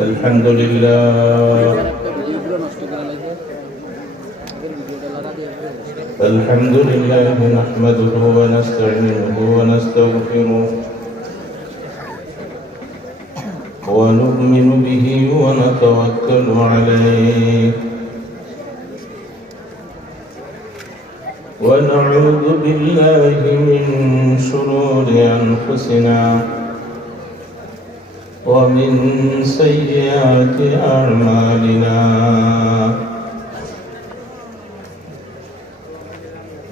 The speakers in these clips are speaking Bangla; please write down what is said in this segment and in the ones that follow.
الحمد لله الحمد لله نحمده ونستعينه ونستغفره ونؤمن به ونتوكل عليه ونعوذ بالله من شرور أنفسنا ومن سيئات أعمالنا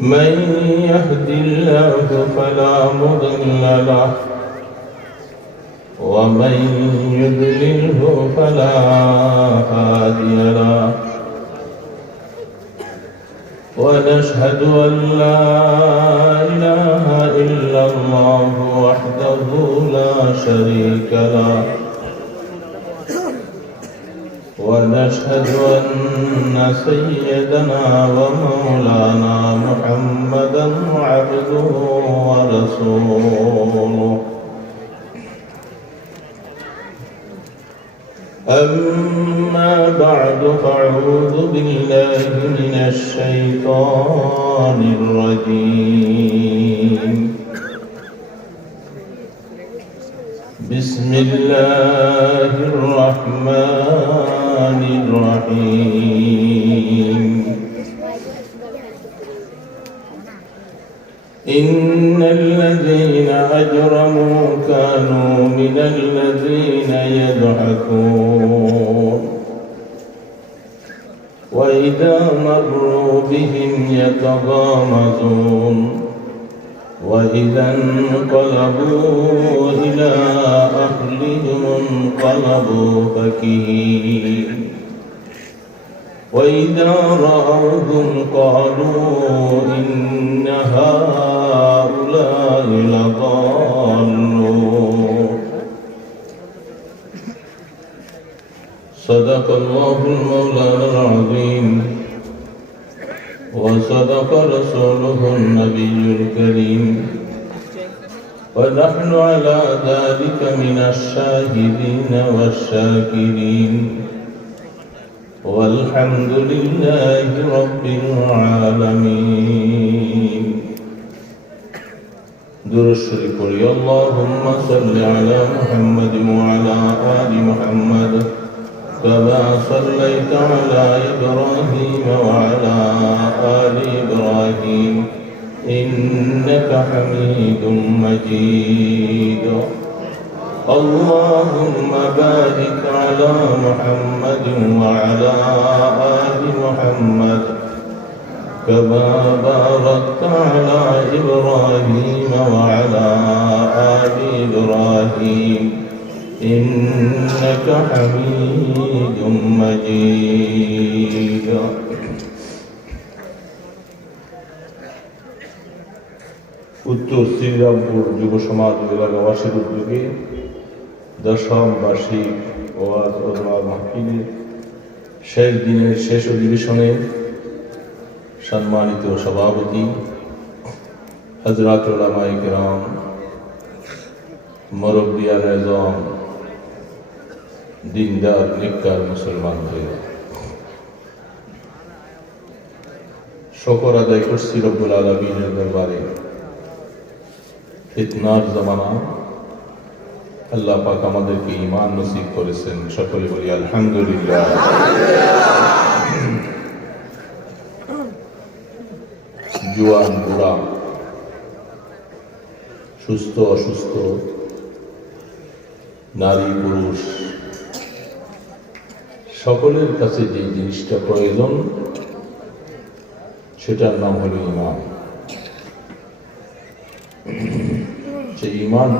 من يهد الله فلا مضل له ومن يضلله فلا هادي له ونشهد أن لا إله إلا الله وحده لا شريك له ونشهد أن سيدنا ومولانا محمدا عبده ورسوله أما بعد فأعوذ بالله من الشيطان الرجيم بسم الله الرحمن الرحيم إن الذين أجرموا كانوا من الذين يضحكون وإذا مروا بهم يتغامزون وإذا انقلبوا إلى أهلهم انقلبوا فكهين وإذا رأوهم قالوا إن هؤلاء لضالون صدق الله المولانا العظيم وصدق رسوله النبي الكريم ونحن على ذلك من الشاهدين والشاكرين والحمد لله رب العالمين درود شريف اللهم صل على محمد وعلى آل محمد كما صليت على إبراهيم وعلى آل إبراهيم إنك حميد مجيد اللهم بارك على محمد وعلى آل محمد كما باركت على إبراهيم وعلى آل إبراهيم إنك حميد مجيد উত্তর শ্রীরামপুর যুব সমাজ এলাকাবাসীর উদ্যোগে দশম বার্ষিক ওয়াজ ও দোয়া মাহফিলের শেষ দিনের শেষ অধিবেশনে সম্মানিত সভাপতি হযরত উলামায়ে কেরাম মুরব্বিয়ান আযম দিনদার নেককার মুসলমান ভাইরা শুকর আদায় করছি রব্বুল আলামিনের দরবারে ফিতনার জামানা আল্লাহ পাক আমাদেরকে ঈমান নসিব করেছেন সকলে বলি আলহামদুলিল্লাহ জওয়ান বুড়া সুস্থ অসুস্থ নারী পুরুষ সকলের কাছে যে জিনিসটা প্রয়োজন সেটার নাম হলো ঈমান সেই ঈমান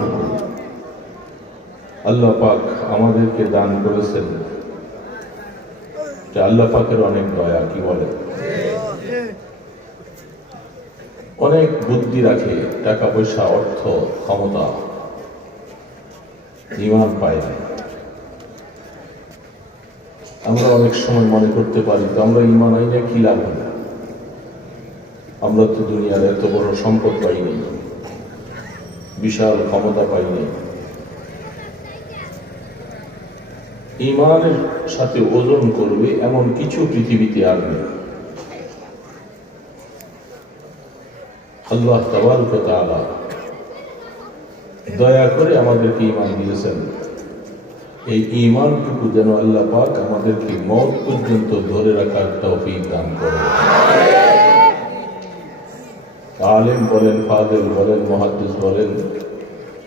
আল্লাহ পাক আমাদেরকে দান করেছেন যে আল্লাহ পাকের অনেক দয়া কি বলে অনেক বুদ্ধি রাখে টাকা পয়সা অর্থ ক্ষমতা ঈমান পায় না আমরা অনেক সময় মনে করতে পারি তো আমরা ঈমান আইনা কি লাভ হবে আমরা তো দুনিয়ার এত বড় সম্পদ পাইনি বিশাল ক্ষমতা পাইনি ঈমানের সাথে ওজন করবে এমন কিছু পৃথিবীতে আর নেই। আল্লাহ তাবারক ওয়া তাআলা দয়া করে আমাদেরকে ঈমান দিয়েছেন। এই ঈমানটুকু যেন আল্লাহ পাক আমাদেরকে মওত পর্যন্ত ধরে রাখার তৌফিক দান করেন। আলেম বলেন, ফাদিল বলেন, মুহাদ্দিস বলেন,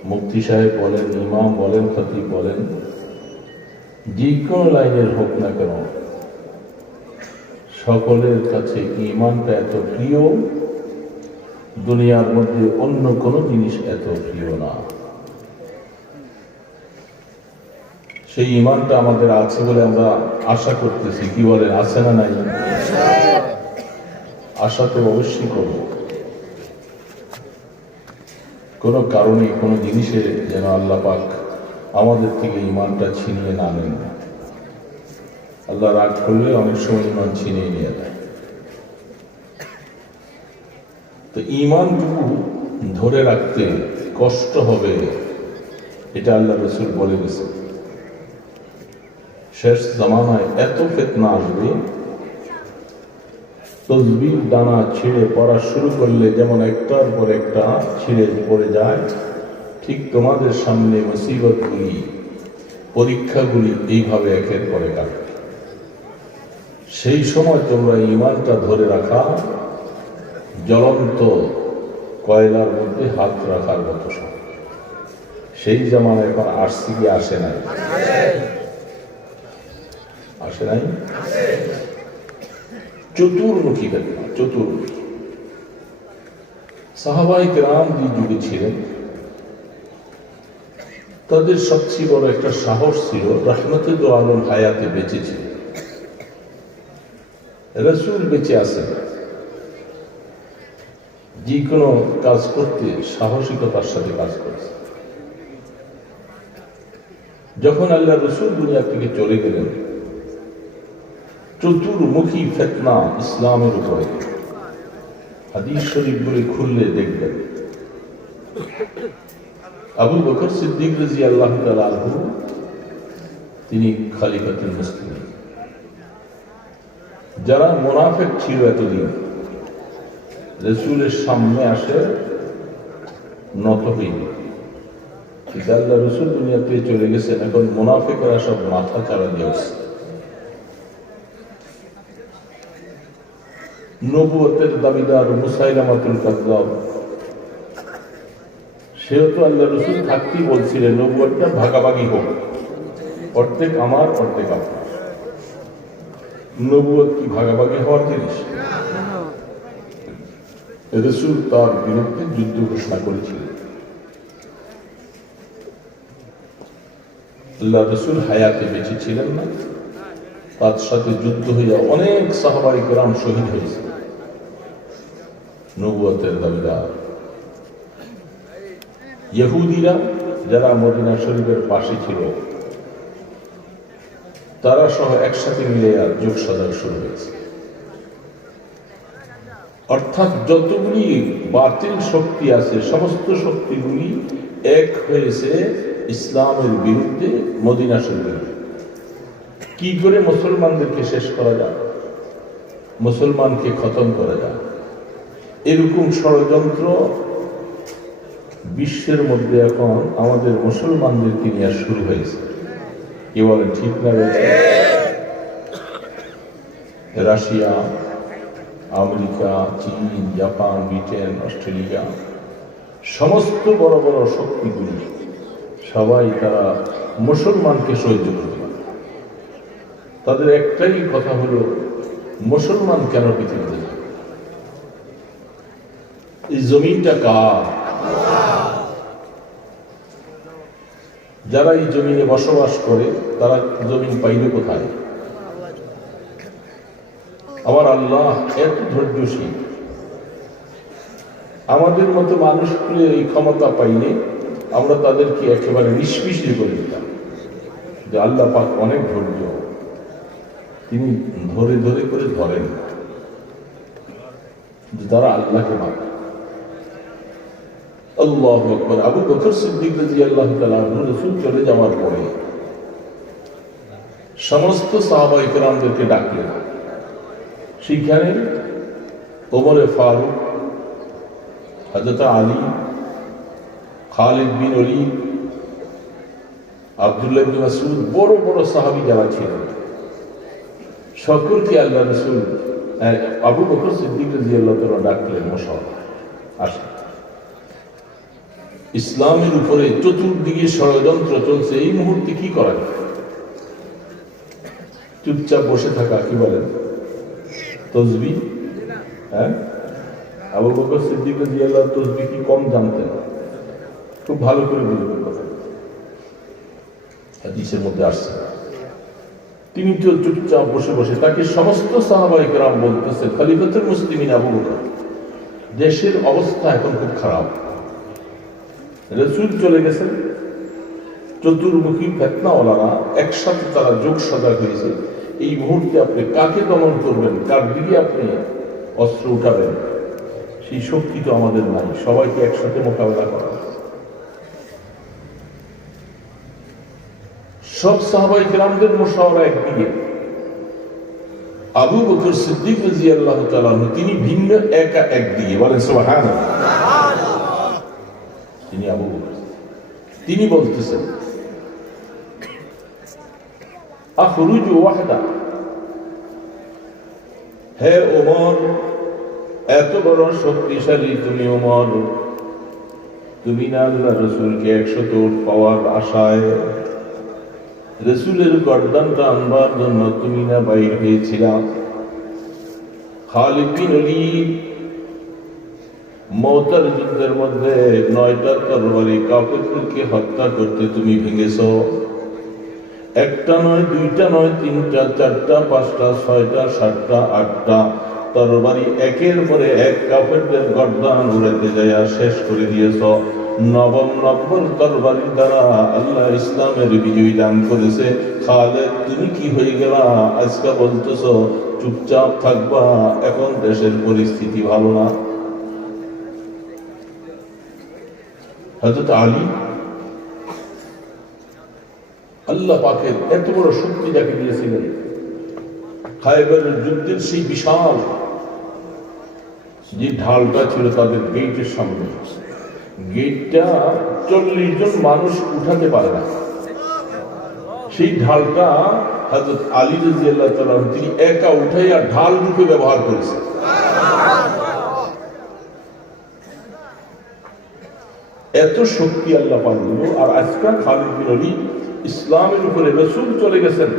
মুফতি সাহেব বলেন, ইমাম বলেন, খতিব বলেন, যে কোনো লাইনের হোক না কেন, সকলের কাছে ঈমানটা এত প্রিয়, দুনিয়ার মধ্যে অন্য কোনো জিনিস এত প্রিয় না। সেই ঈমানটা আমাদের আছে বলে আমরা আশা করতেছি। কি বলেন, আছে না নাই? আশা তো অবশ্যই করব। কোনো কারণে কোনো জিনিসে যেন আল্লাহ পাক আমাদের থেকে ঈমানটা ছিনিয়ে না নেন। আল্লাহ রাগ করলে অনেক সময় ঈমান ছিনিয়ে নিয়ে যায়। তো ঈমানটুকু ধরে রাখতে কষ্ট হবে, এটা আল্লাহ রাসূল বলে গেছে। শেষ জামানায় এত ফিতনা আসবে, তসবিহ দানা ছিঁড়ে পড়া শুরু করলে যেমন একটার পর একটা ছিঁড়ে পড়ে যায়, ঠিক তোমাদের সামনে মুসিবতগুলি, পরীক্ষাগুলি এইভাবে একের পরে কাটবে। সেই সময় তোমরা ঈমানটা ধরে রাখা জ্বলন্ত কয়লার মধ্যে হাত রাখার মতো। সেই জামানা এখন আসছে কি আসে নাই? আসে নাই? চতুর্মুখী ঘটনা, চতুর্মুখী। সাহাবায়ে কেরাম যে যুগে ছিলেন, তাদের সবচেয়ে বড় একটা সাহস ছিল, রাহমাতুল আলম হায়াতে বেঁচে ছিল, রাসূল বেঁচে আছেন, যে কোনো কাজ করতে সাহসিকতার সাথে কাজ করছে। যখন আল্লাহ রাসূল দুনিয়া থেকে চলে গেলেন, চতুর্মুখী ফিতনা ইসলামের উপরে। হাদিস শরীফগুলি খুললে দেখবেন, আবু বকর সিদ্দিক রাদিয়াল্লাহু তাআলা আনহু, তিনি খলিফাতুল মুসলিমিন। যারা মুনাফিক ছিল এতদিন, রাসূলের সামনে আসে নত হইল, কিন্তু আল্লাহ রাসূল দুনিয়া থেকে চলে গেছেন, এখন মুনাফিকরা সব মাথা চাড়া দিয়েছে। নবুয়তের দাবিদার মুসাইলামাতুল কাযযাব, সেও তো আল্লাহ রাসূল থাকতেই বলছিলেন নবুয়তটা ভাগাভাগি হোক, অর্ধেক আমার অর্ধেক আপনার। নবুয়ত কি ভাগাভাগি হওয়ার জিনিস? রাসূল তার বিরুদ্ধে যুদ্ধ ঘোষণা করেছিলেন। আল্লাহ রাসূল হায়াতে বেঁচে ছিলেন না, তার সাথে যুদ্ধ হইয়া অনেক সাহাবায়ে কেরাম শহীদ হয়েছে। নবুয়তের দাবিদার ইহুদিরা, যারা মদিনা শরীফের পাশে ছিল, তারা সহ একসাথে মিলে আর যোগ সাধন শুরু হয়েছে। অর্থাৎ যতগুলি বাতিল শক্তি আছে, সমস্ত শক্তিগুলি এক হয়েছে ইসলামের বিরুদ্ধে মদিনা শরীফে। কি করে মুসলমানদেরকে শেষ করা যায়, মুসলমানকে খতম করা যায়, এরকম ষড়যন্ত্র বিশ্বের মধ্যে এখন আমাদের মুসলমানদেরকে নিয়ে শুরু হয়েছে। কি বলেন, ঠিক না? রাশিয়া, আমেরিকা, চীন, জাপান, ব্রিটেন, অস্ট্রেলিয়া, সমস্ত বড় বড় শক্তিগুলি সবাই তারা মুসলমানকে সহ্য করবে। তাদের একটাই কথা হলো, মুসলমান কেন পৃথিবীতে? এই জমিনটা কার? যারা এই জমিনে বসবাস করে তারা জমিন পাইবে কোথায়? আমার আল্লাহ এত ধৈর্যশীল। আমাদের মতো মানুষগুলো এই ক্ষমতা পাইলে আমরা তাদেরকে একেবারে নিষ্পিষি করে দিতাম, যে আল্লাহ পাক অনেক ধৈর্য, তিনি ধরে ধরে করে ধরেন, যে তারা আল্লাহকে মানে। আল্লাহু আকবার। আবু বকর সিদ্দিক রাদিয়াল্লাহু তাআলা আনহু রাসূল চলে যাওয়ার পরে সমস্ত সাহাবায়ে কেরামদেরকে ডাকলেন। সেখানে ওমরে ফারুক, হযরত আলী, খালিদ বিন ওলীদ, আব্দুল্লাহ ইবনে মাসউদ, বড় বড় সাহাবী যারা ছিলেন সকলকে আল্লাহ রাসূল আবু বকর সিদ্দিক রাদিয়াল্লাহু তাআলা ডাকলেন মুশাওয়ারা আসেন। ইসলামের উপরে চতুর্দিকে ষড়যন্ত্র চলছে, এই মুহূর্তে কি করা যায়? চুপচাপ বসে থাকা, কি বলেন? তসবিহ? হ্যাঁ, আবু বকর সিদ্দিক রাদিয়াল্লাহু তসবিহ কি কম জানতেন? খুব ভালো করে বুঝবেন কথা, হাদিসের মধ্যে আসছে। তিনি তো চুপচাপ বসে বসে, তাকে সমস্ত সাহাবায়ে কেরাম বলতেছে, খলিফাতুল মুসলিমিন আবু বকর, দেশের অবস্থা এখন খুব খারাপ, রাসূল চলে গেছেন, চতুর্মুখী ফিতনাওয়ালারা একসাথে তারা যোগ সজাগ হয়েছে। এই মুহূর্তে আপনি কাকে দমন করবেন, কার দিকে আপনি অস্ত্র উঠাবেন, সেই শক্তি তো আমাদের নাই, সবাইকে একসাথে মোকাবেলা করা। সব সাহাবায়ে কেরামদের মুশাওয়ারা একদিকে, আবু বকর সিদ্দিক রাদিয়াল্লাহু তাআলা তিনি ভিন্ন, একা একদিকে। বলেন সুবহানাল্লাহ। তিনি আবু বকর, তিনি বলতেছেন, আখরুজু ওয়াহদা, হে ওমর, এত বড় শক্তিশালী তুমি ওমর, তুমি না আল্লাহ রাসূলকে 100 উট পাওয়ার আশায় রাসূলের গর্দানটা আনবার জন্য তুমি না বাইর হয়েছিলা? খালিদ বিন ওলীদ মওতার যুদ্ধের মধ্যে 9টা তরবারি কাফেরদেরকে হত্যা করতে তুমি ভেঙেছো। একটা নয়, দুইটা নয়, 3টা, 4টা, 5টা, 6টা, 7টা, 8টা তরবারি একের পরে এক কাফেরদের গর্দান উড়াতে যায় শেষ করে দিয়েছ। নবম নম্বর তরবারির দ্বারা আল্লাহ ইসলামের বিজয় দান করেছে। খালেদ, তুমি কি হয়ে গেলা? আজকে বলতেছ চুপচাপ থাকবা, এখন দেশের পরিস্থিতি ভালো না। হযরত আলী, আল্লাহ পাকের এত বড় শক্তি যাকে দিয়েছিলেন, খায়বারের যুদ্ধের সেই বিশাল যে ঢালটা ছিল তাদের গেটের সামনে, গেটটা 40 জন মানুষ উঠাতে পারে না, সেই ঢালটা হযরত আলী রাদিয়াল্লাহু তাআলা তিনি একা উঠাইয়া ঢাল রূপে ব্যবহার করেছেন। এত শক্তি আল্লাহ পাক দিল। আর আজকে খালিদ বিন ওলীদ ইসলামের উপরে, রাসূল চলে গেছেন,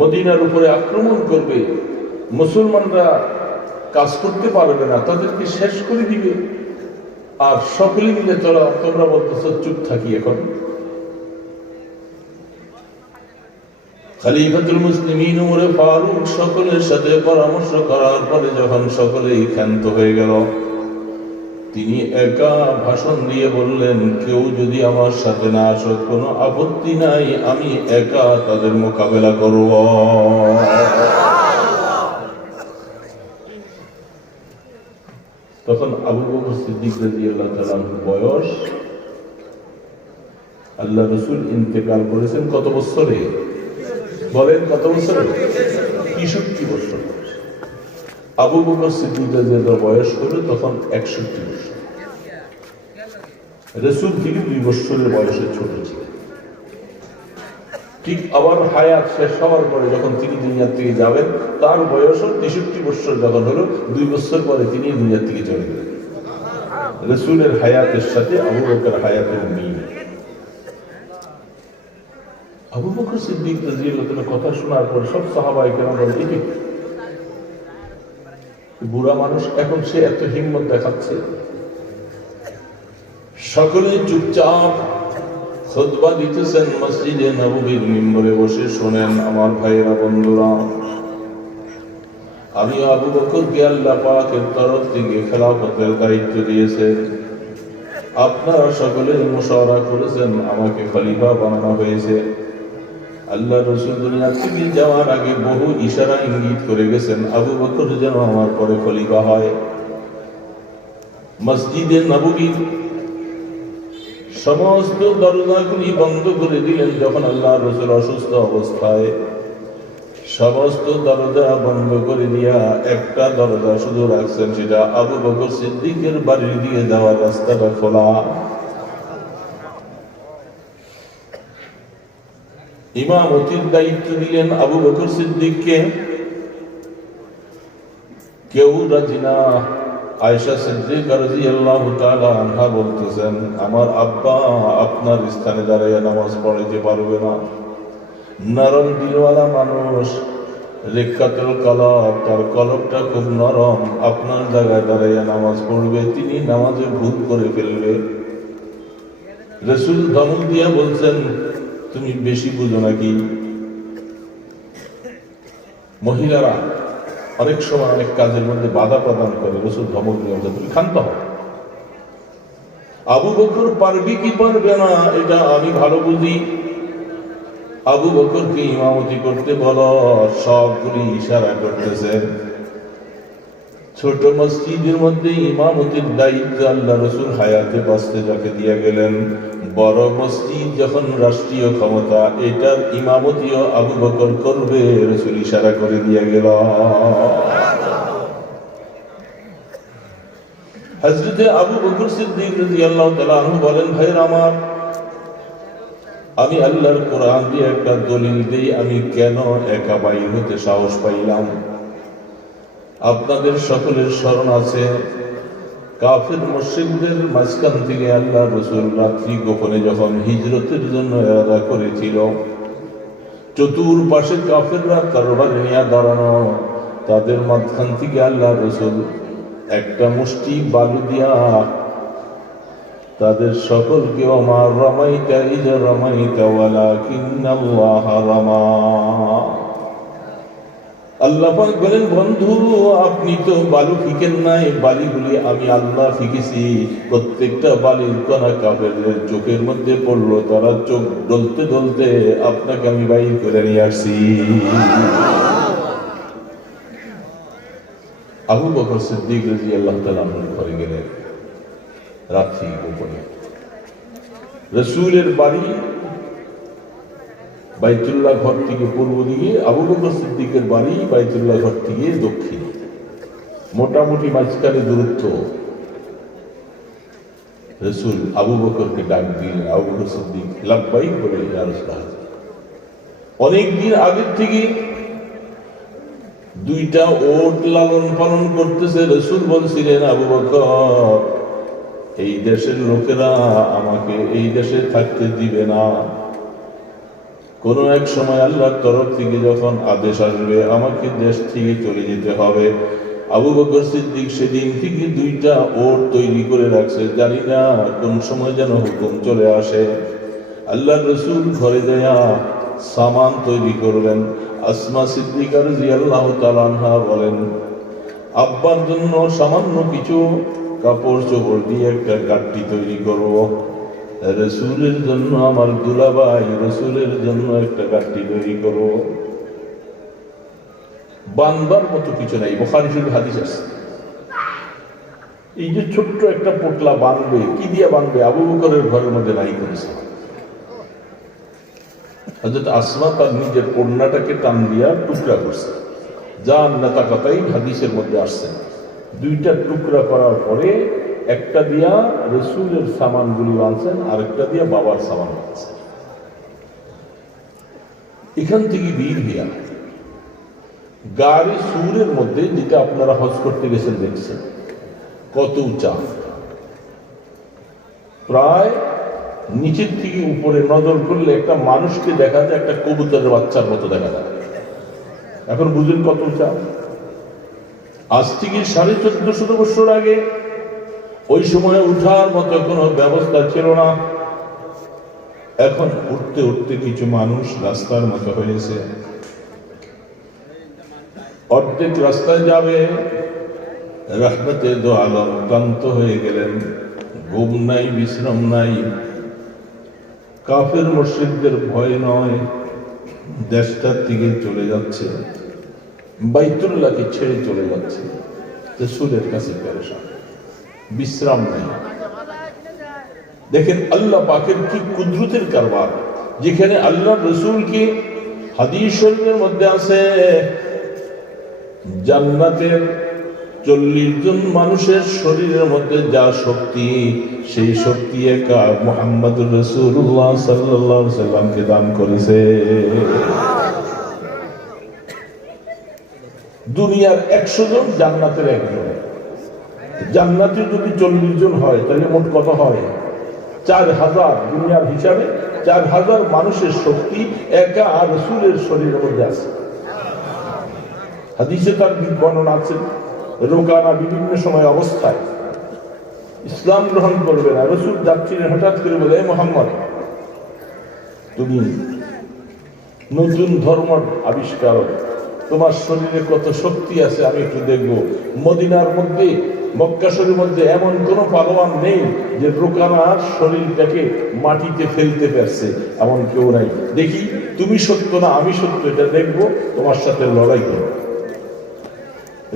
মদিনার উপরে আক্রমণ করবে, মুসলমানরা কাজ করতে পারবে না, তাদেরকে শেষ করে দিবে, আর সকলে মিলে তোমরা বলতেছ চুপ থাকি। এখন খলিফাতুল মুসলিমিন ওমর ফারুক সকলের সাথে পরামর্শ করার পরে যখন সকলেই ক্ষান্ত হয়ে গেল, তিনি একা ভাষণ দিয়ে বললেন, কেউ যদি আমার সাথে না আসে কোনো আপত্তি নাই, আমি একা তাদের মোকাবেলা করব। তখন আবু বকর সিদ্দিক রাদিয়াল্লাহু তাআলা বয়স, আল্লাহ রাসূল ইন্তেকাল করেছেন কত বছরে? বলেন কত বছরে? 63 বছর। আবু বকর সিদ্দিক রাদিয়াল্লাহু বয়স হলো তখন 61 বছর। রাসূল থেকে 2 বছরের বয়সে ছোট ছিলেন। ঠিক আবার হায়াত শেষ হওয়ার পরে যখন তিনি দুনিয়া থেকে যাবেন, তার বয়সও 63 বছর যখন হলো, 2 বছর পরে তিনি দুনিয়া থেকে চলে গেলেন। রাসূলের হায়াতের সাথে আবু বকর হায়াতের মিল। আবু বকর সিদ্দিক রাদিয়াল্লাহু তাআলা কথা শোনার পর সব সাহাবায়ে কেরাম বলে, এই বুড়া মানুষ, এখন সে এত হিম্মত দেখাচ্ছে। সকলে চুপচাপ খুতবা দিতেছেন মসজিদে নববীর মিম্বরে বসে। শোনেন আমার ভাইয়েরা, বন্ধুরা, আমি আবু বকরকে আল্লাহ পাকের তরফ থেকে খেলাফতের দায়িত্ব দিয়েছে। আপনারা সকলে মুশাওয়ারা করেছেন, আমাকে খলিফা বানানো হয়েছে। আল্লাহ রাসূল দুনিয়া থেকে যাওয়ার আগে বহু ইশারা ইঙ্গিত করে গেছেন, আবু বকর যেন আমার পরে খলিফা হয়। মসজিদে নববীর সমস্ত দরজাগুলি বন্ধ করে দিলেন যখন আল্লাহ রাসূল অসুস্থ অবস্থায় সমস্ত দরজা বন্ধ করে দিয়া একটা দরজা শুধু রাখছেন, সেটা আবু বকর সিদ্দিকের বাড়ির দিয়ে যাওয়ার রাস্তাটা খোলা। ইমামতির দায়িত্ব দিলেন আবু বকর সিদ্দিককে। কেউ রাজি না। আয়েশা সিদ্দিকা রাদিয়াল্লাহু তাআলা আনহা বলতেছেন, আমার আব্বা আপনার স্থানে দাঁড়াইয়া নামাজ পড়াইতে পারবে না। নরম দিলওয়ালা মানুষ, রেখাতুল কলব, তার কলবটা খুব নরম। আপনার জায়গায় দাঁড়াইয়া নামাজ পড়বে, তিনি নামাজে ভুল করে ফেলবে। রাসূল ধমক দিয়া বলছেন, তুমি বেশি বুঝো নাকি? মহিলারা অনেক সময় অনেক কাজের মধ্যে বাধা প্রদান করে। রাসূল ধমক দিয়ে বলছেন, তুমি ক্ষান্ত হও। আবু বকর পারবি কি পারবে না এটা আমি ভালো বুঝি। আবু বকরকে ইমামতি করতে বলো। সবগুলি ইশারা করতেছে। ছোট মসজিদের মধ্যে ইমামতির দায়িত্ব আল্লাহ রাসূল হায়াতে বাঁচতে যাকে দিয়ে গেলেন। বড় মসজিদ যখন রাষ্ট্রীয় ক্ষমতা, এটার ইমামতিও আবু বকর করবে, রাসূল ইশারা করে দিয়ে গেল। হযরতে আবু বকর সিদ্দিক রাদিয়াল্লাহু তাআলা আনহু বলেন, ভাইরা আমার, আমি আল্লাহর কোরআন দিয়ে একটা দলিল দিই, আমি কেন একা বাইর হতে সাহস পাইলাম। আপনাদের সকলের স্মরণ আছে, কাফের মুশরিকদের মাঝখান থেকে আল্লাহ রাসূল রাত্রি গোপনে যখন হিজরতের জন্য ইরাদা করেছিল, চতুর্পাশে কাফেররা তরবারি নিয়ে দাঁড়ানো, তাদের মাঝখান থেকে আল্লাহ রাসূল একটা মুষ্টি বালু দিয়া তাদের সকলকে ওমা রামাইতা ইয রামাইতা ওয়ালাকিন্নাল্লাহা রামা। আল্লাহ পাক বলেন, বন্ধু আপনি তো বালু ফিকেন নাই, বালিগুলি আমি আল্লাহ ফিকেছি। প্রত্যেকটা বালির কণা কাফেরদের চোখের মধ্যে পড়লো, তারা চোখ ডলতে ডলতে আপনাকে আমি বাইর করে নিয়ে আসছি। আবু বকর সিদ্দিক রাদিয়াল্লাহু তাআলা ঘরে গেলেন রাত্রি গোপনে। রাসূলের বাড়ি বাইতুল্লাহ ঘর থেকে পূর্ব দিকে, আবু বকর সিদ্দিকের বাড়ি বাইতুল্লাহ ঘর থেকে দক্ষিণে, মোটামুটি মাঝখানে দূরত্ব। রাসূল আবু বকরকে ডাক দিলেন। আবু বকর সিদ্দিক লাব্বাইক বলে, ইয়া রাসূলুল্লাহ। অনেকদিন আগের থেকে দুইটা ওট লালন পালন করতেছে। রাসূল বলছিলেন, আবু বকর, এই দেশের লোকেরা আমাকে এই দেশে থাকতে দিবে না। কোন এক সময় আল্লাহর তরফ থেকে যখন আদেশ আসবে, আমাকে দেশ থেকে চলে যেতে হবে। আবু বকর সিদ্দিক সেদিন থেকে দুইটা ওট তৈরি করে রাখছে, জানি না কোন সময় যেন হুকুম চলে আসে। আল্লাহর রাসূল ঘরে দেয়া সামান তৈরি করবেন। আসমা সিদ্দিকা রাদিয়াল্লাহু তাআলা আনহা বলেন, আব্বার জন্য সামান্য কিছু কাপড় চোপড় দিয়ে একটা গাট্টি তৈরি করব। রাসূলের জন্য, আমার দুলাভাই রাসূলের জন্য একটা গাট্টি তৈরি করব। বানবার মতো কিছু নাই, বুখারী শরীফ হাদিস আছে। এই যে ছোট্ট একটা পোটলা বানবে, কি দিয়ে বানবে? আবু বকরের ঘরের মধ্যে নাই করেছে। হযরত আসমা তার নিজের কন্যাটাকে টান দিয়া টুকরা করছে। জান নেতা কথাই হাদিসের মধ্যে আসছে। দুইটা টুকরা করার পরে একটা দিয়া রাসূলের সামানগুলি বানছেন, আরেকটা দিয়া বাবার সামান বানছেন। এখান থেকে বীর হিয়া গাড়ি সুরের মধ্যে, যেটা আপনারা হজ করতে গেছেন দেখছেন, কত উঁচা, প্রায় নিচের থেকে উপরে নজর করলে একটা মানুষকে দেখা যায়, একটা কবুতরের বাচ্চার মতো দেখা যায়। এখন বুঝেন কত উঁচা। আজ থেকে 1450 বছর আগে ওই সময় উঠার মতো কোনো ব্যবস্থা ছিল না। এখন উঠতে উঠতে কিছু মানুষ রাস্তার মতো হয়েছে। অর্ধেক রাস্তায় যাবে, রহমতে দো আলম ক্লান্ত হয়ে গেলেন, ঘুম নাই, বিশ্রাম নাই। কাফের মুশরিকদের ভয় নয়, দেশটার দিকে চলে যাচ্ছে, বাইতুল্লাহকে ছেড়ে চলে যাচ্ছে। রাসূলের কাছে পেরেশান, বিশ্রাম নেই। দেখেন আল্লাহ পাকের কি কুদরতের কারবার, যেখানে আল্লাহ রাসূলকে হাদিস শরীফের মধ্যে আছে জান্নাতের 40 জন মানুষের শরীরের মধ্যে যা শক্তি, সেই শক্তি একা মুহাম্মদুর রাসূলুল্লাহ সাল্লাল্লাহু আলাইহি ওয়াসাল্লামকে দান করেছে। দুনিয়ার 100 জন, জান্নাতের 1 জন। জান্নাতে যদি 40 জন হয় তাহলে মোট কত হয়? 4000। দুনিয়ার হিসাবে 4000 মানুষের শক্তি একা রাসূলের শরীরের মধ্যে আছে। হাদিসে তার বর্ণনা আছে, রোকানা বিভিন্ন সময় অবস্থায় ইসলাম গ্রহণ করবে না, রাসূল যাচ্ছিলেন, হঠাৎ করে বলে, মুহাম্মদ তুমি নতুন ধর্ম আবিষ্কারক, তোমার শরীরে কত শক্তি আছে আমি একটু দেখবো। মদিনার মধ্যে, মক্কা শরীরের মধ্যে এমন কোন পালোয়ান নেই যে রোকানার শরীরটাকে মাটিতে ফেলতে পারছে, এমন কেউ নাই। দেখি তুমি সত্য না আমি সত্য, এটা দেখবো, তোমার সাথে লড়াই করবো।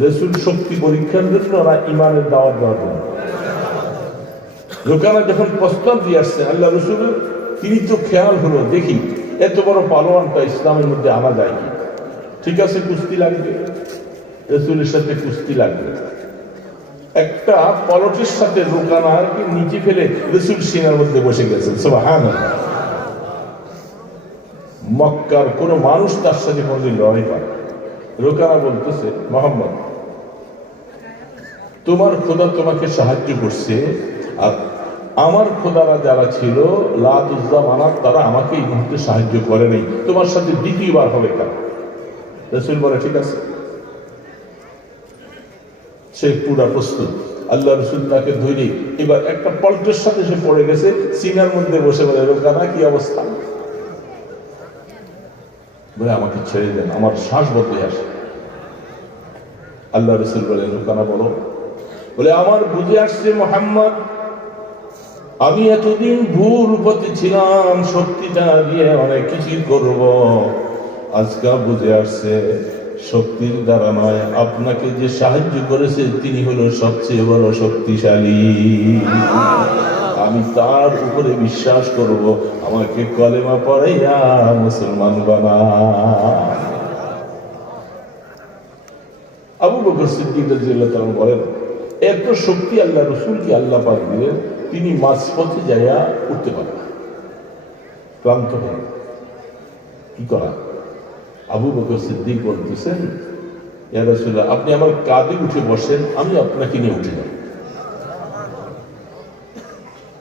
রাসূল শক্তি পরীক্ষার জন্য না ইমানের দাওয়াত দেওয়ার জন্য? রোকানা যখন প্রস্তাব দিয়ে আসছে আল্লাহ রাসূল, তিনি তো খেয়াল হলো, দেখি এত বড় পালোয়ানটা ইসলামের মধ্যে আনা যায় কি? ঠিক আছে, কুস্তি লাগবে, রাসূলের সাথে কুস্তি লাগবে। একটা পলটের সাথে রোকানাকে নিচে ফেলে রাসূল সিনার মধ্যে বসে গেছেন। সুবহানাল্লাহ। মক্কার কোন মানুষ তার সাথে কোনদিন লড়াই পারে। রোকানা বলতেছে, মুহাম্মদ তোমার খোদা তোমাকে সাহায্য করছে, আর আমার খোদারা যারা ছিল লাত উজ্জা মানাত, তারা আমাকে এই মুহূর্তে সাহায্য করে নাই, তোমার সাথে দ্বিতীয়বার হবে কেন? রাসূল বলে, ঠিক আছে। সে পুরা প্রস্তুত। আল্লাহ রাসূল তাকে ধরে এবার একটা পল্টের সাথে সে পড়ে গেছে, সিনার মধ্যে বসে বলে, রোকানা কি অবস্থা? বলে, আমাকে ছেড়ে দেন, আমার শ্বাস বদলে আসে। আল্লাহ রাসূল বলেন, রোকানা বলো। বলে, আমার বুঝে আসছে মুহাম্মদ, আমি এতদিন ভুল পথে ছিলাম, শক্তিটা দিয়ে অনেক কিছু করব, আজকে বুঝে আসছে শক্তির দ্বারা নয়, আপনাকে যে সাহায্য করেছে তিনি হলো সবচেয়ে বড় শক্তিশালী। আমি তার উপরে বিশ্বাস করব, আমাকে কলেমা পড়াইয়া মুসলমান বানা। আবু বকর সিদ্দিক রাদিয়াল্লাহু তাআলা বলেন, এত শক্তি আল্লাহ রাসূলকে আল্লাহ পাক দিলেন, তিনি মাঝপথে যাইয়া উঠতে পারেন, ক্লান্ত হয়ে। কি করা? আবু বকর সিদ্দিক বলতেছেন, ইয়া রাসূলুল্লাহ, আপনি আমার কাঁধে উঠে বসেন, আমি আপনাকে নিয়ে উঠে যাব।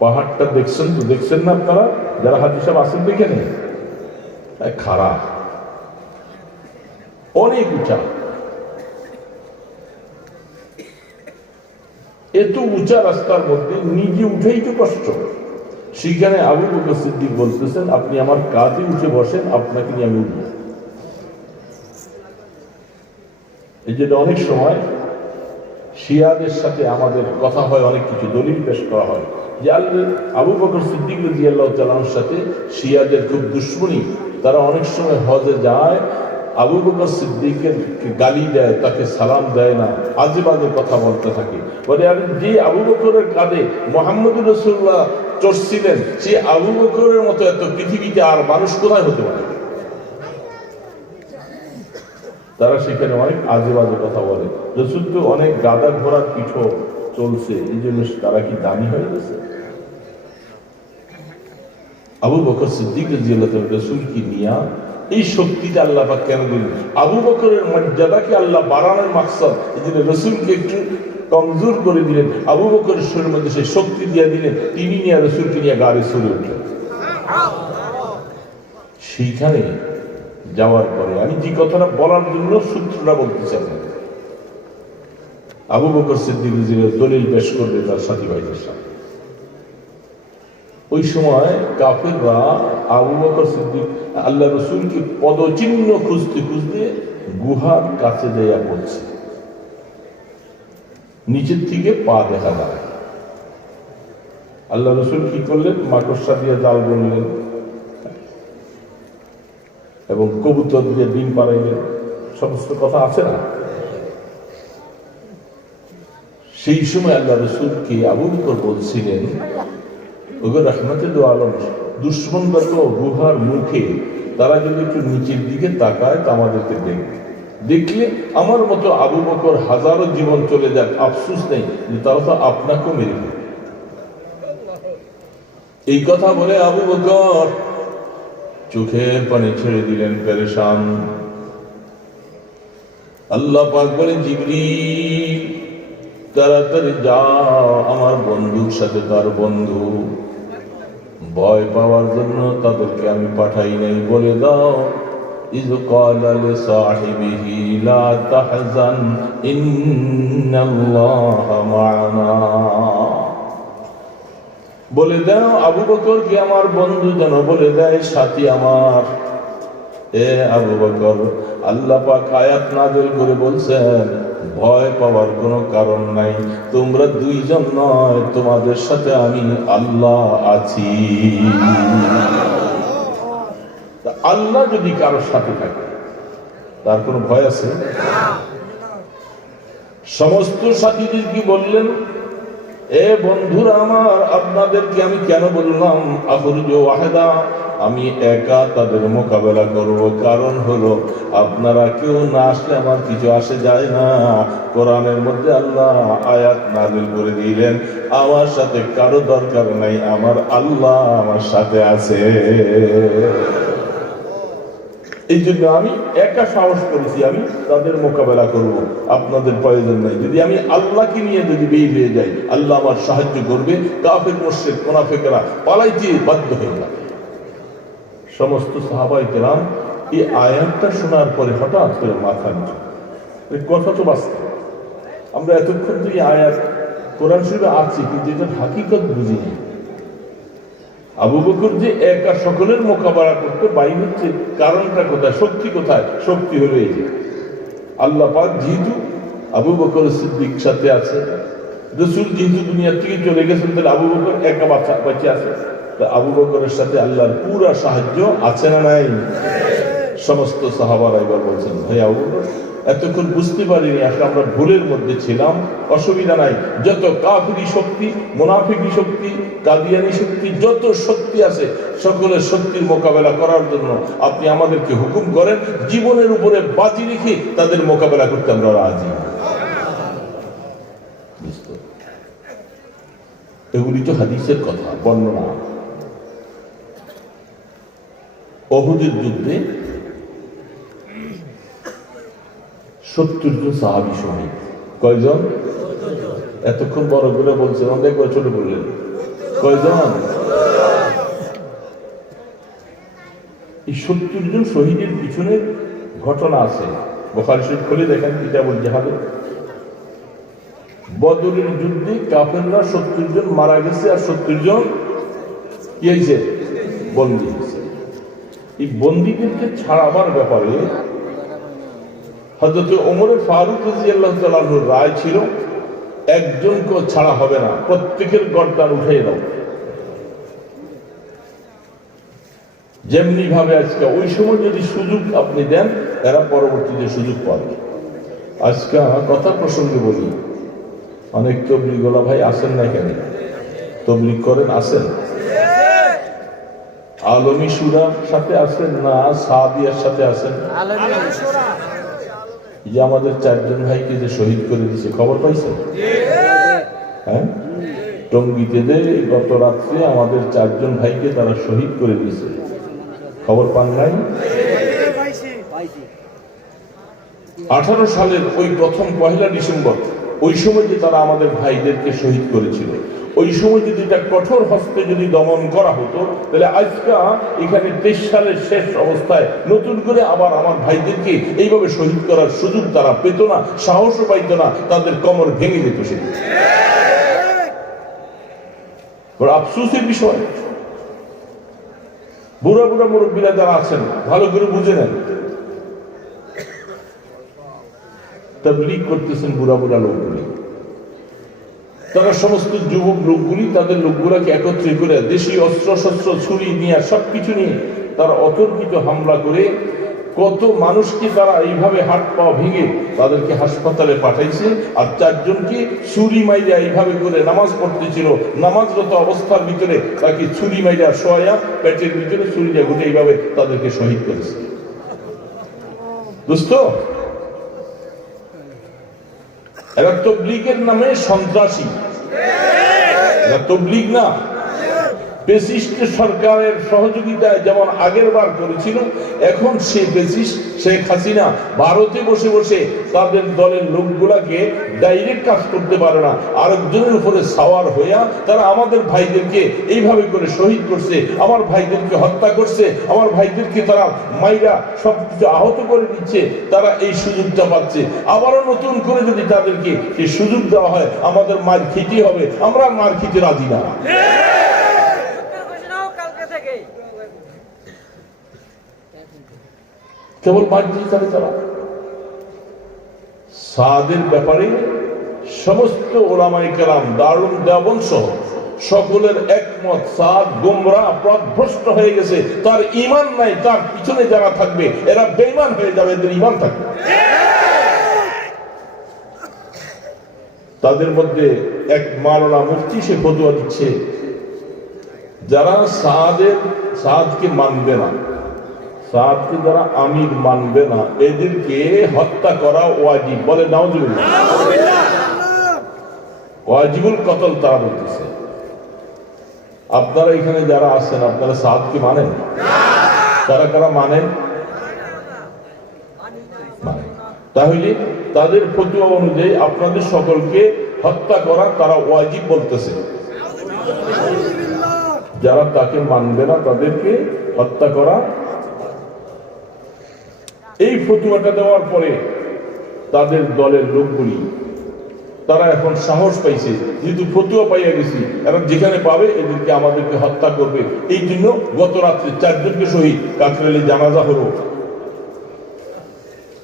পাহাড়টা দেখছেন তো, দেখছেন না আপনারা যারা হাজী সাহেব আসেন, দেখে নেন, খারাপ, অনেক উঁচা। এত উঁচা রাস্তার মধ্যে নিজে উঠেই তো কষ্ট। সেখানে আবু বকর সিদ্দিক বলতেছেন, আপনি আমার কাঁধে উঠে বসেন, আপনাকে নিয়ে আমি উঠব। এই জন্য অনেক সময় শিয়াদের সাথে আমাদের কথা হয়, অনেক কিছু দলিল পেশ করা হয় যে আবু বকর সিদ্দিক রাদিয়াল্লাহু তাআলার সাথে শিয়াদের খুব দুশ্মনী। তারা অনেক সময় হজে যায়, আবু বকর সিদ্দিকের গালি দেয়, তাকে সালাম দেয় না, আজে বাজে কথা বলতে থাকে। বলে, আমি যে আবু বকরের কাঁধে মুহাম্মদুর রাসূলুল্লাহ চড়ছিলেন, সে আবু বকরের মতো এত পৃথিবীতে আর মানুষ কোথায় হতে পারে? তারা সেখানে অনেক আজে বাজে কথা বলে। রাসূল তো অনেক গাদা ঘোড়ার পিঠও চলছে, এই জন্য তারা কি দামি হয়ে গেছে? আবু বকর সিদ্দিক রাদিয়াল্লাহু তাআলা রাসূলকে নিয়া এই শক্তিটা আল্লাহ পাক কেন দিলেন? আবু বকরের মর্যাদাকে আল্লাহ বাড়ানোর মাকসাদ, এই জন্য রাসূলকে একটু কমজোর করে দিলেন, আবু বকরের শরীরের মধ্যে সেই শক্তি দিয়ে দিলেন, তিনি নিয়ে রাসূলকে নিয়ে গাড়ি চড়ে উঠলেন। সেইখানে যাওয়ার পরে আমি যে কথাটা বলার জন্য সূত্রটা বলতে চাই, আবু বকর সিদ্দিক দলিল পেশ করবে তার সাথী ভাইদের সাথে। ওই সময় কাফেররা আবু বকর সিদ্দিক আল্লাহ রাসূলকে পদচিহ্ন খুঁজতে খুঁজতে গুহার কাছে যাইয়া পড়ছে, নিচের থেকে পা দেখা যায়। আল্লাহ রাসূল কি করলেন? মাকড়সা দিয়ে জাল বুনলেন এবং কবুতর দিয়ে ডিম পাড়াইলেন, সমস্ত কথা আছে না? সেই সময় আল্লাহ রাসূলকে আবু বকর বলছিলেন, ওগো রাহমাতুল আলম, দুশ্মনরা তো গুহার মুখে তারা যদি একটু নিচের দিকে তাকায় তা আমাদেরকে দেখবে, দেখলে আমার মতো আবু বকর হাজারো জীবন চলে যাক, আফসোস নেই যে তারা তো আপনাকেও মেরে ফেলবে। এই কথা বলে আবু বকর চোখের পানি ছেড়ে দিলেন, পেরেশান। আল্লাহ পাক বলেন, জিবরিল তাড়াতাড়ি যাও, আমার বন্ধুর সাথে তার বন্ধু, ভয় পাওয়ার জন্য তাদেরকে আমি পাঠাই নাই, বলে দাও ইয ক্বালা লিসাহিবিহি লা তাহজান ইন্নাল্লাহা মা'ানা। বলে দাও আবু বকরকে আমার বন্ধু যেন বলে দেয়, সাথী আমার। এ আবু বকর, আল্লাহ পাক আয়াত নাযিল করে বলছেন ভয় পাওয়ার কোনো কারণ নাই, তোমরা দুইজন নয়, তোমাদের সাথে আমি আল্লাহ আছি। আল্লাহ যদি কারোর সাথে থাকে তার কোনো ভয় আছে? সমস্ত সাথীদের কি বললেন, এ বন্ধুরা আমার, আপনাদেরকে আমি কেন বললাম আখরুজু ওয়াহিদা, আমি একা তাদের মোকাবেলা করব, কারণ হলো আপনারা কেউ না আসলে আমার কিছু আসে যায় না। কোরআনের মধ্যে আল্লাহ আয়াত নাযিল করে দিলেন, আমার সাথে কারো দরকার নাই, আমার আল্লাহ আমার সাথে আছে। এই জন্য আমি একা সাহস করেছি, আমি তাদের মোকাবেলা করব, আপনাদের প্রয়োজন নাই। যদি আমি আল্লাহকে নিয়ে যদি বের হয়ে যাই, আল্লাহ আমার সাহায্য করবে। কাফের মুশরিক মুনাফিকরা পালাইতে বাধ্য হয়ে যাবে। সমস্ত সাহাবায়ে কেরাম এই আয়াতটা শোনার পরে হঠাৎ করে মাথা নিচু, কথা তো বাস্তব। আমরা এতক্ষণ যে আয়াত কোরআন শরীফে আছে, কিন্তু এটা হাকিকত বুঝিনি। আবু বকর যে একা সকলের মোকাবেলা করতে বাইর হচ্ছে, কারণটা কোথায়, শক্তি কোথায়? শক্তি হলো এই যে আল্লাহ পাক যেহেতু আবু বকর সিদ্দিক সাথে আছে, রাসূল যেহেতু দুনিয়া থেকে চলে গেছেন, তাহলে আবু বকর একা বাঁচে আছে। তা আবু বকরের সাথে আল্লাহর পুরা সাহায্য আছে না নাই? সমস্ত সাহাবারা এবার বলছেন, ভাই আবু বকর, এতক্ষণ বুঝতে পারিনি, আসলে আমরা ভুলের মধ্যে ছিলাম, অসুবিধা নাই। যত কাফিরি শক্তি, মুনাফিকি শক্তি, কাদিয়ানি শক্তি, যত শক্তি আছে সকলের শক্তির মোকাবেলা করার জন্য আপনি আমাদেরকে হুকুম করেন, জীবনের উপরে বাজি রেখে তাদের মোকাবেলা করতে আমরা রাজি। এগুলি তো হাদিসের কথা, বর্ণনা। উহুদের যুদ্ধে 70 জন সাহাবী শহীদ। কয়জন? এতক্ষণ বড় করে বলছেন, অনেক একবার ছোট বললেন। কয়জন? এই 70 জন শহীদের পিছনে ঘটনা আছে, বুখারী শরীফ খুলে দেখেন, কিতাবুল জিহাদ। বদরের যুদ্ধে কাফেররা 70 জন মারা গেছে, আর 70 জন কি হয়েছে? বন্দী হয়েছে। এই বন্দীদেরকে ছাড়াবার ব্যাপারে হযরত ওমর ফারুক রাদিয়াল্লাহু তাআলা আনহুর রায় ছিল, একজনকে ছাড়া হবে না, প্রত্যেকের গর্দান উঠিয়ে দাও। যেমনি ভাবে আজকে ওই সময় যদি সুযোগ আপনি দেন, এরা পরবর্তীতে সুযোগ পাবে। আজকে কথা প্রসঙ্গে বলি, অনেক তবলিগওয়ালা ভাই আসেন না কেন? তবলিগ করেন, আসেন? আলমী সুরার সাথে আসেন না সাদিয়ার সাথে আসেন? যে আমাদের 4 জন ভাইকে যে শহীদ করে দিয়েছে, খবর পাইছেন? হ্যাঁ, টঙ্গীতে যে গত রাত্রে আমাদের 4 জন ভাইকে তারা শহীদ করে দিয়েছে, খবর পান নাই? 18 সালের ওই প্রথম 1 ডিসেম্বর, ওই সময় যে তারা আমাদের ভাইদেরকে শহীদ করেছিল, ওই সময় যদি এটা কঠোর হস্তে যদি দমন করা হতো, তাহলে আজকে এখানে 23 সালের শেষ অবস্থায় নতুন করে আবার আমার ভাইদেরকে এইভাবে শহীদ করার সুযোগ তারা পেত না, সাহসও পাইত না, তাদের কোমর ভেঙে যেত। সে বড় আফসোসের বিষয়। বুড়া বুড়া মুরব্বীরা যারা আছেন, ভালো করে বুঝে নেন, তাবলীগ করতেছেন বুড়া বুড়া লোকগুলি, তারা সমস্ত যুবক লোকগুলি তাদের লোকগুলাকে একত্রে করে দেশীয় অস্ত্র শস্ত্র ছুরি নিয়ে সবকিছু নিয়ে তারা অতর্কিত হামলা করে কত মানুষকে তারা এইভাবে হাত পা ভেঙে তাদেরকে হাসপাতালে পাঠাইছে, আর 4 জনকে ছুরি মাইরা এইভাবে করে নামাজ পড়তেছিল, নামাজরত অবস্থার ভিতরে তাকে ছুরি মাইরা শোয়া পেটের ভিতরে ছুরিটা ঘুটে এইভাবে তাদেরকে শহীদ করেছে। দোস্ত, এরা তবলিগের নামে সন্ত্রাসী, এরা তবলিগ না। ফ্যাসিস্ট সরকারের সহযোগিতায় যেমন আগের বার করেছিল, এখন সে ফ্যাসিস্ট শেখ হাসিনা ভারতে বসে বসে তাদের দলের লোকগুলাকে ডাইরেক্ট কাজ করতে পারে না, আরেকজনের উপরে সাওয়ার হইয়া তারা আমাদের ভাইদেরকে এইভাবে করে শহীদ করছে, আমার ভাইদেরকে হত্যা করছে, আমার ভাইদেরকে তারা মাইরা সবকিছু আহত করে দিচ্ছে। তারা এই সুযোগটা পাচ্ছে। আবারও নতুন করে যদি তাদেরকে সেই সুযোগ দেওয়া হয়, আমাদের মার খেতে হবে, আমরা মার খেতে রাজি না। কেবল তারা সাদের ব্যাপারে সমস্ত ওলামায়ে কেরাম দারুল দেওবন্দ সহ সকলের একমত, সাদ গোমরাহ পথভ্রষ্ট হয়ে গেছে, তার ঈমান নাই। তার পিছনে যারা থাকবে এরা বেঈমান হয়ে যাবে, এদের ঈমান থাকবে। তাদের মধ্যে এক মাওলানা মুফতি সে ফতোয়া দিচ্ছে, যারা সাদকে মানবে না, সাদকে যারা আমির মানবে না, এদেরকে হত্যা করা ওয়াজিব। বলে নাউজুবিল্লাহ, ওয়াজিবুল কতল তারা বলতেছে। আপনারা এখানে যারা আছেন, আপনারা সাদকে মানেন? কারা কারা মানেন? তাহলে তাদের ফতোয়া অনুযায়ী আপনাদের সকলকে হত্যা করা তারা ওয়াজিব বলতেছে। যারা তাকে মানবে না তাদেরকে হত্যা করা। এই ফতোয়াটা দেওয়ার পরে তাদের দলের লোকগুলি তারা এখন সাহস পাইছে, যেহেতু ফতোয়া পাইয়া গেছি, এখন যেখানে পাবে এদেরকে আমাদেরকে হত্যা করবে। এই জন্য গত রাত্রে 4 জনকে শহীদ কাকরাইলে জানাজা হলো।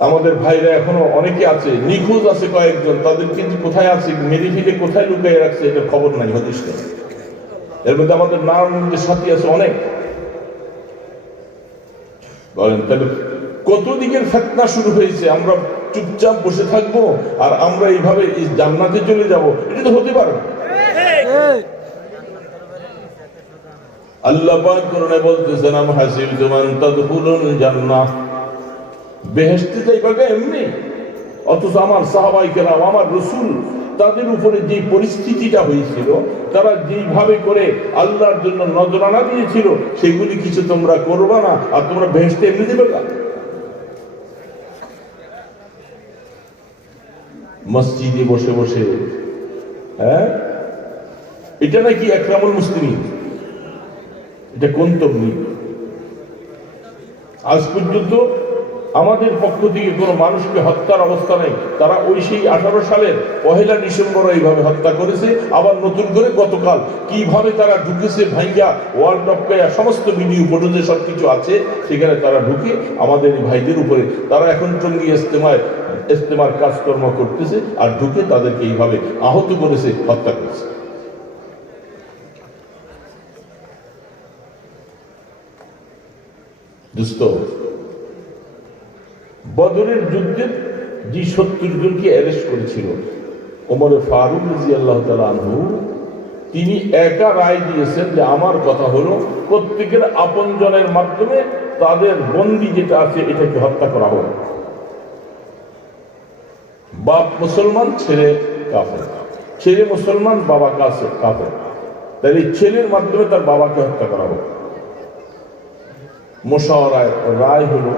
আমাদের ভাইরা এখনো অনেকে আছে, নিখোঁজ আছে কয়েকজন, তাদেরকে কোথায় আছে, মেরে ফিরে কোথায় লুকিয়ে রাখছে এটার খবর নাই, হদিস নেই। এর মধ্যে আমাদের নারায়ণগঞ্জের সাথী আছে অনেক। বলেন তাহলে কত দিকের ফিতনা শুরু হয়েছে? আমরা চুপচাপ বসে থাকবো আর আমরা এইভাবে জান্নাতে চলে যাব? এটা তো হতে পারে না। আল্লাহ পাক কোরআনে বলতেছেন, আম হাসিবতুম আন তাদখুলুল জান্নাহ, বেহেশতে যাইবা এমনি। অথচ আমার সাহাবায়ে কেরাম, আমার রাসূল, তাদের উপরে যে পরিস্থিতিটা হয়েছিল, তারা যেভাবে করে আল্লাহর জন্য নজরানা দিয়েছিল, সেগুলি কিছু তোমরা করবা না, আর তোমরা বেহেশতে এমনি দেবে না। মসজিদে বসে বসে, হ্যাঁ, এটা নাকি একরামুল মুসলিমিন? এটা কোন তবলিগ? আজ পর্যন্ত আমাদের পক্ষ থেকে কোনো মানুষকে হত্যার অবস্থা নেই। তারা ওই সেই 18 সালের 1 ডিসেম্বর এইভাবে হত্যা করেছে। আবার নতুন করে গতকাল কিভাবে তারা ঢুকেছে ভাইয়া, ওয়ার্ল্ড অফ সমস্ত ভিডিও ফুটেজে সবকিছু আছে, সেখানে তারা ঢুকে আমাদের ভাইদের উপরে তারা এখন টঙ্গী ইস্তেমার কাজকর্ম করতেছে, আর ঢুকে তাদেরকে এইভাবে আহত করেছে, হত্যা করেছে। দুস্থ বদরের যুদ্ধে যে 70 জনকে অ্যারেস্ট করেছিল ওমর ফারুক রাদিয়াল্লাহু তাআলা আনহু, তিনি একা রায় দিয়েছেন যে আমার কথা হলো প্রত্যেকের আপনজনের মাধ্যমে তাদের বন্দী যেটা আছে এটাকে হত্যা করা হোক। বাপ মুসলমান, ছেলে কাফের, ছেলে মুসলমান, বাবা কাফের, তাহলে ছেলের মাধ্যমে তার বাবাকে হত্যা করা হোক। মুশাওয়ারায় রায় হলো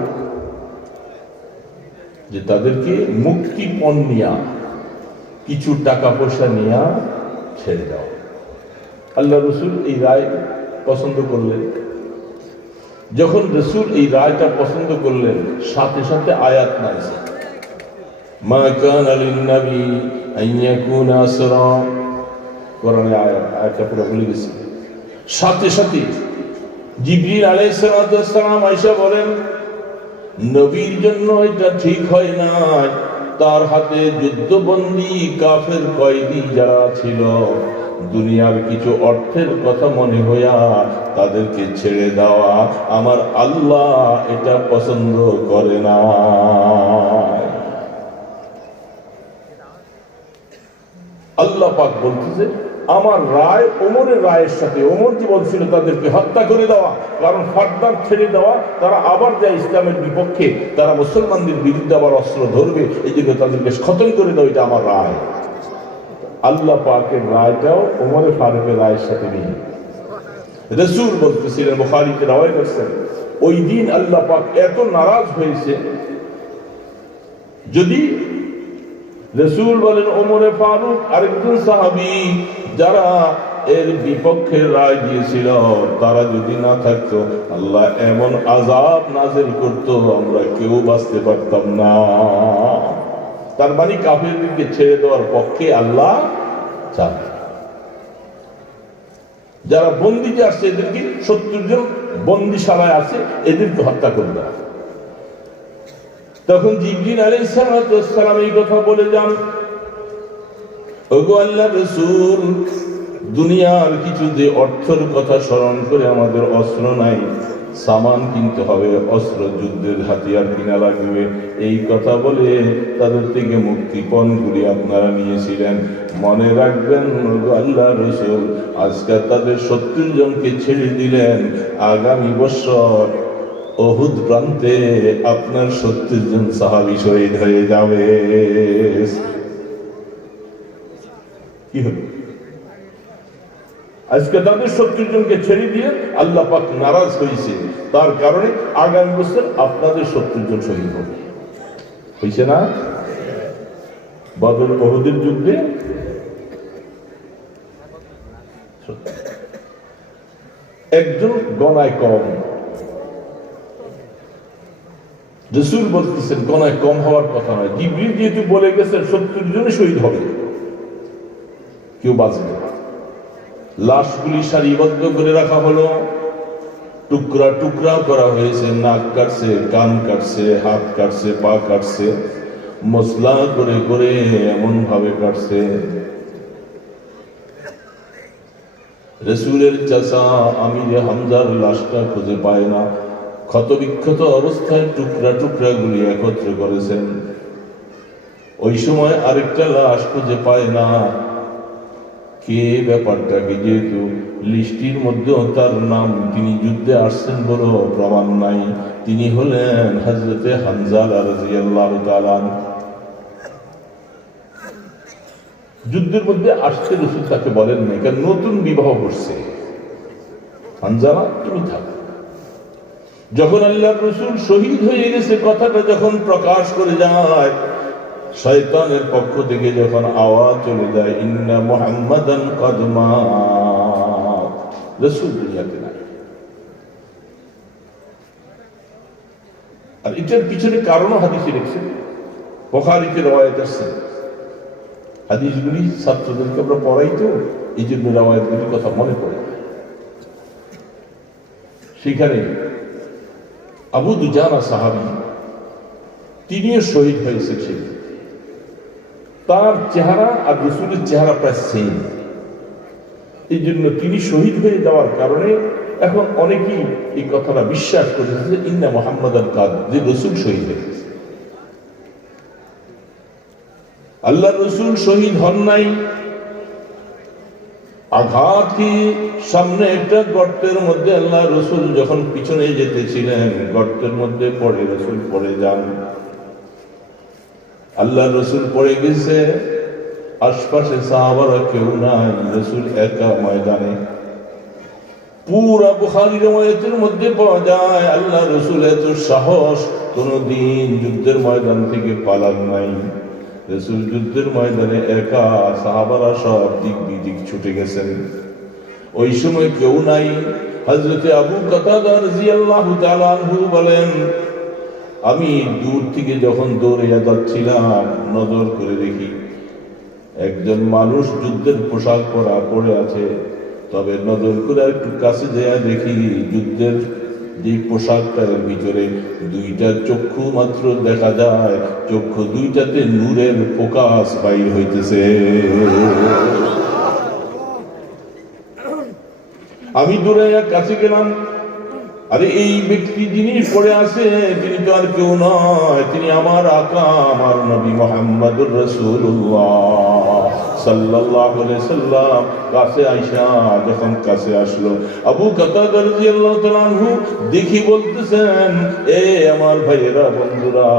যে তাদেরকে মুক্তিপণ নিয়া, কিছু টাকা পয়সা নিয়া ছেড়ে দাও। আল্লাহ রসুল এই রায় পছন্দ করলেন। যখন রসুল এই রায়টা পছন্দ করলেন, সাথে সাথে আয়াত নাযিল, মা কানা লিন-নবী আন ইয়াকুনা আসরা, কোরআনে আয়াতটা পুরো ভুলে গেছি। সাথে সাথে জিবরিল আলাইহিস সালাম আয়েশা বলেন, নবীর জন্য এটা ঠিক হয় না, তার হাতে যুদ্ধবন্দী কাফের কয়েদি যারা ছিল, দুনিয়ার কিছু অর্থের কথা মনে হইয়া তাদেরকে ছেড়ে দেওয়া আমার আল্লাহ এটা পছন্দ করে না। আল্লাহ পাক বলতেছে আমার রায় ওমরের রায়ের সাথে, ওমর যে বলছিল তাদেরকে হত্যা করে দেওয়া, কারণ ফার্দার ছেড়ে দেওয়া তারা আবার যায় ইসলামের বিপক্ষে, তারা মুসলমানদের বিরুদ্ধে আবার অস্ত্র ধরবে, এই জন্য তাদেরকে খতম করে দেওয়া, এটা আমার রায়। আল্লাহ পাকের রায়টাও ওমরে ফারুকের রায়ের সাথে নেই। রাসূল বলতেছিলেন, বুখারীতে রওয়ায়াত আছে, ওই দিন আল্লাহ পাক এত নারাজ হয়েছে, যদি রাসূল বলেন ওমরে ফারুক আরেকজন সাহাবী যারা এর বিপক্ষে রায় দিয়েছিল তারা যদি না থাকতো, আল্লাহ এমন আযাব নাযিল করত আমরা কেউ বাঁচতে পারতাম না। তার মানে কাফেরদেরকে ছেড়ে দেওয়ার পক্ষে আল্লাহ চান। যারা বন্দীতে আসছে এদেরকে 70 জন বন্দীশালায় আছে, এদেরকে হত্যা করে দেওয়া। তখন জিবরিল আলাইহিস সালাম এই কথা বলে যান, ওগো আল্লাহর রাসূল, দুনিয়ার কিছু যে অর্থের কথা স্মরণ করে আমাদের অস্ত্র নাই, সামান কিনতে হবে, অস্ত্র যুদ্ধের হাতিয়ার কিনা লাগবে, এই কথা বলে তাদের থেকে মুক্তিপণগুলি আপনারা নিয়েছিলেন। মনে রাখবেন ওগো আল্লাহর রাসূল, আজকে তাদের 70 জনকে ছেড়ে দিলেন, আগামী বছর উহুদ প্রান্তে আপনার 70 জন সাহাবী শহীদ হয়ে যাবে। কি হলো? আজকে তাদের 70 জনকে ছেড়ে দিয়ে আল্লাহ পাক নারাজ হয়েছে, তার কারণে আগামী বছর আপনাদের 70 জন শহীদ হবে। হয়েছে না? বদর উহুদের যুদ্ধে একজন গণায় কম, রাসূল বলতেছেন গণায় কম হওয়ার কথা নয়, জিবরিল যেহেতু বলে গেছেন 70 জন শহীদ হবে, কেউ বাঁচবে না। লাশগুলি সারিবদ্ধ করে রাখা হলো, টুকরা টুকরা করা হয়েছে, নাক কাটছে, কান কাটছে, হাত কাটছে, পা কাটছে, মশলা করে করে এমন ভাবে কাটছে। রাসূলের চাচা আমিরে হামজার লাশটা খুঁজে পায় না, ক্ষত বিক্ষত অবস্থায় টুকরা টুকরা গুলি একত্র করেছেন। ওই সময় আরেকটা লাশ খুঁজে পায় না, কে ব্যাপারটা কি, যেহেতু লিস্টির মধ্যেও তার নাম, তিনি যুদ্ধে আসছেন বড় প্রমাণ নাই, তিনি হলেন হযরতে হামজা রাদিয়াল্লাহু তাআলা। যুদ্ধের মধ্যে আসছে, রাসূল তাকে বলেন না, কারণ নতুন বিবাহ করছে, হামজা তুমি থাক। যখন আল্লাহর রাসূল শহীদ হয়ে গেছে কথাটা যখন প্রকাশ করে যায়, শয়তানের পক্ষ থেকে যখন আওয়াজ চলে যায় ইন্না মুহাম্মাদান ক্বাদ মাত, রাসূল দুনিয়াতে নাই। আর এটার পিছনে কারণও হাদিসে লিখছে, বুখারীতে রওয়ায়াত আছে। হাদিসগুলি ছাত্রদেরকে আমরা পড়াই তো, এই জন্য রওয়ায়াতগুলির কথা মনে পড়ে। সেখানে আবু দুজানা সাহাবী, তিনিও শহীদ হয়েছে। তার চেহারা আর রাসূলের চেহারা প্রায় সেম, এই জন্য তিনি শহীদ হয়ে যাওয়ার কারণে এখন অনেকেই এই কথাটা বিশ্বাস করেছে যে ইন্না মুহাম্মাদান ক্বাদ, যে রাসূল শহীদ হয়ে গেছে। আল্লাহর রাসূল শহীদ হন নাই, আঘাতী সামনে একটা গর্তের মধ্যে আল্লাহ রাসূল যখন পিছনে যেতেছিলেন, গর্তের মধ্যে পড়ে রাসূল পড়ে যান। আল্লাহ রাসূল পড়ে গেছে, আশপাশে সাহাবারা কেউ নাই, রাসূল একা ময়দানে। পুরা বুখারী রওয়ায়াতের মধ্যে পাওয়া যায় আল্লাহ রাসূল এত সাহস কোনদিন যুদ্ধের ময়দান থেকে পালান নাই। রাসূল যুদ্ধের ময়দানে একা, সাহাবারা সব দিক বিদিক ছুটে গেছেন। ওই সময় কেউ নাই। হযরতে আবু কাতাদা রাদিয়াল্লাহু তাআলা আনহু বলেন, আমি দূর থেকে যখন দৌড়ে যাচ্ছিলাম, নজর করে দেখি একজন মানুষ যুদ্ধের পোশাক পরা পড়ে আছে। তবে নজর করে একটু কাছে যেয়ে দেখি যুদ্ধের যে পোশাকটার ভিতরে দুইটা চক্ষু মাত্র দেখা যায়, চক্ষু দুইটাতে নূরের প্রকাশ বাইর হইতেছে। আমি দূরে কাছে গেলাম, আরে এই ব্যক্তি যিনি পড়ে আছে তিনি তো আর কেউ নয়, তিনি আমার আকা, আমার নবী মুহাম্মদুর রাসূলুল্লাহ সাল্লাল্লাহু আলাইহি সাল্লাম। কাছে আইসা যখন কাছে আসলো, আবু কাতাদা রাদিয়াল্লাহু তাআলা আনহু দেখি বলতেছেন, এ আমার ভাইয়েরা, বন্ধুরা,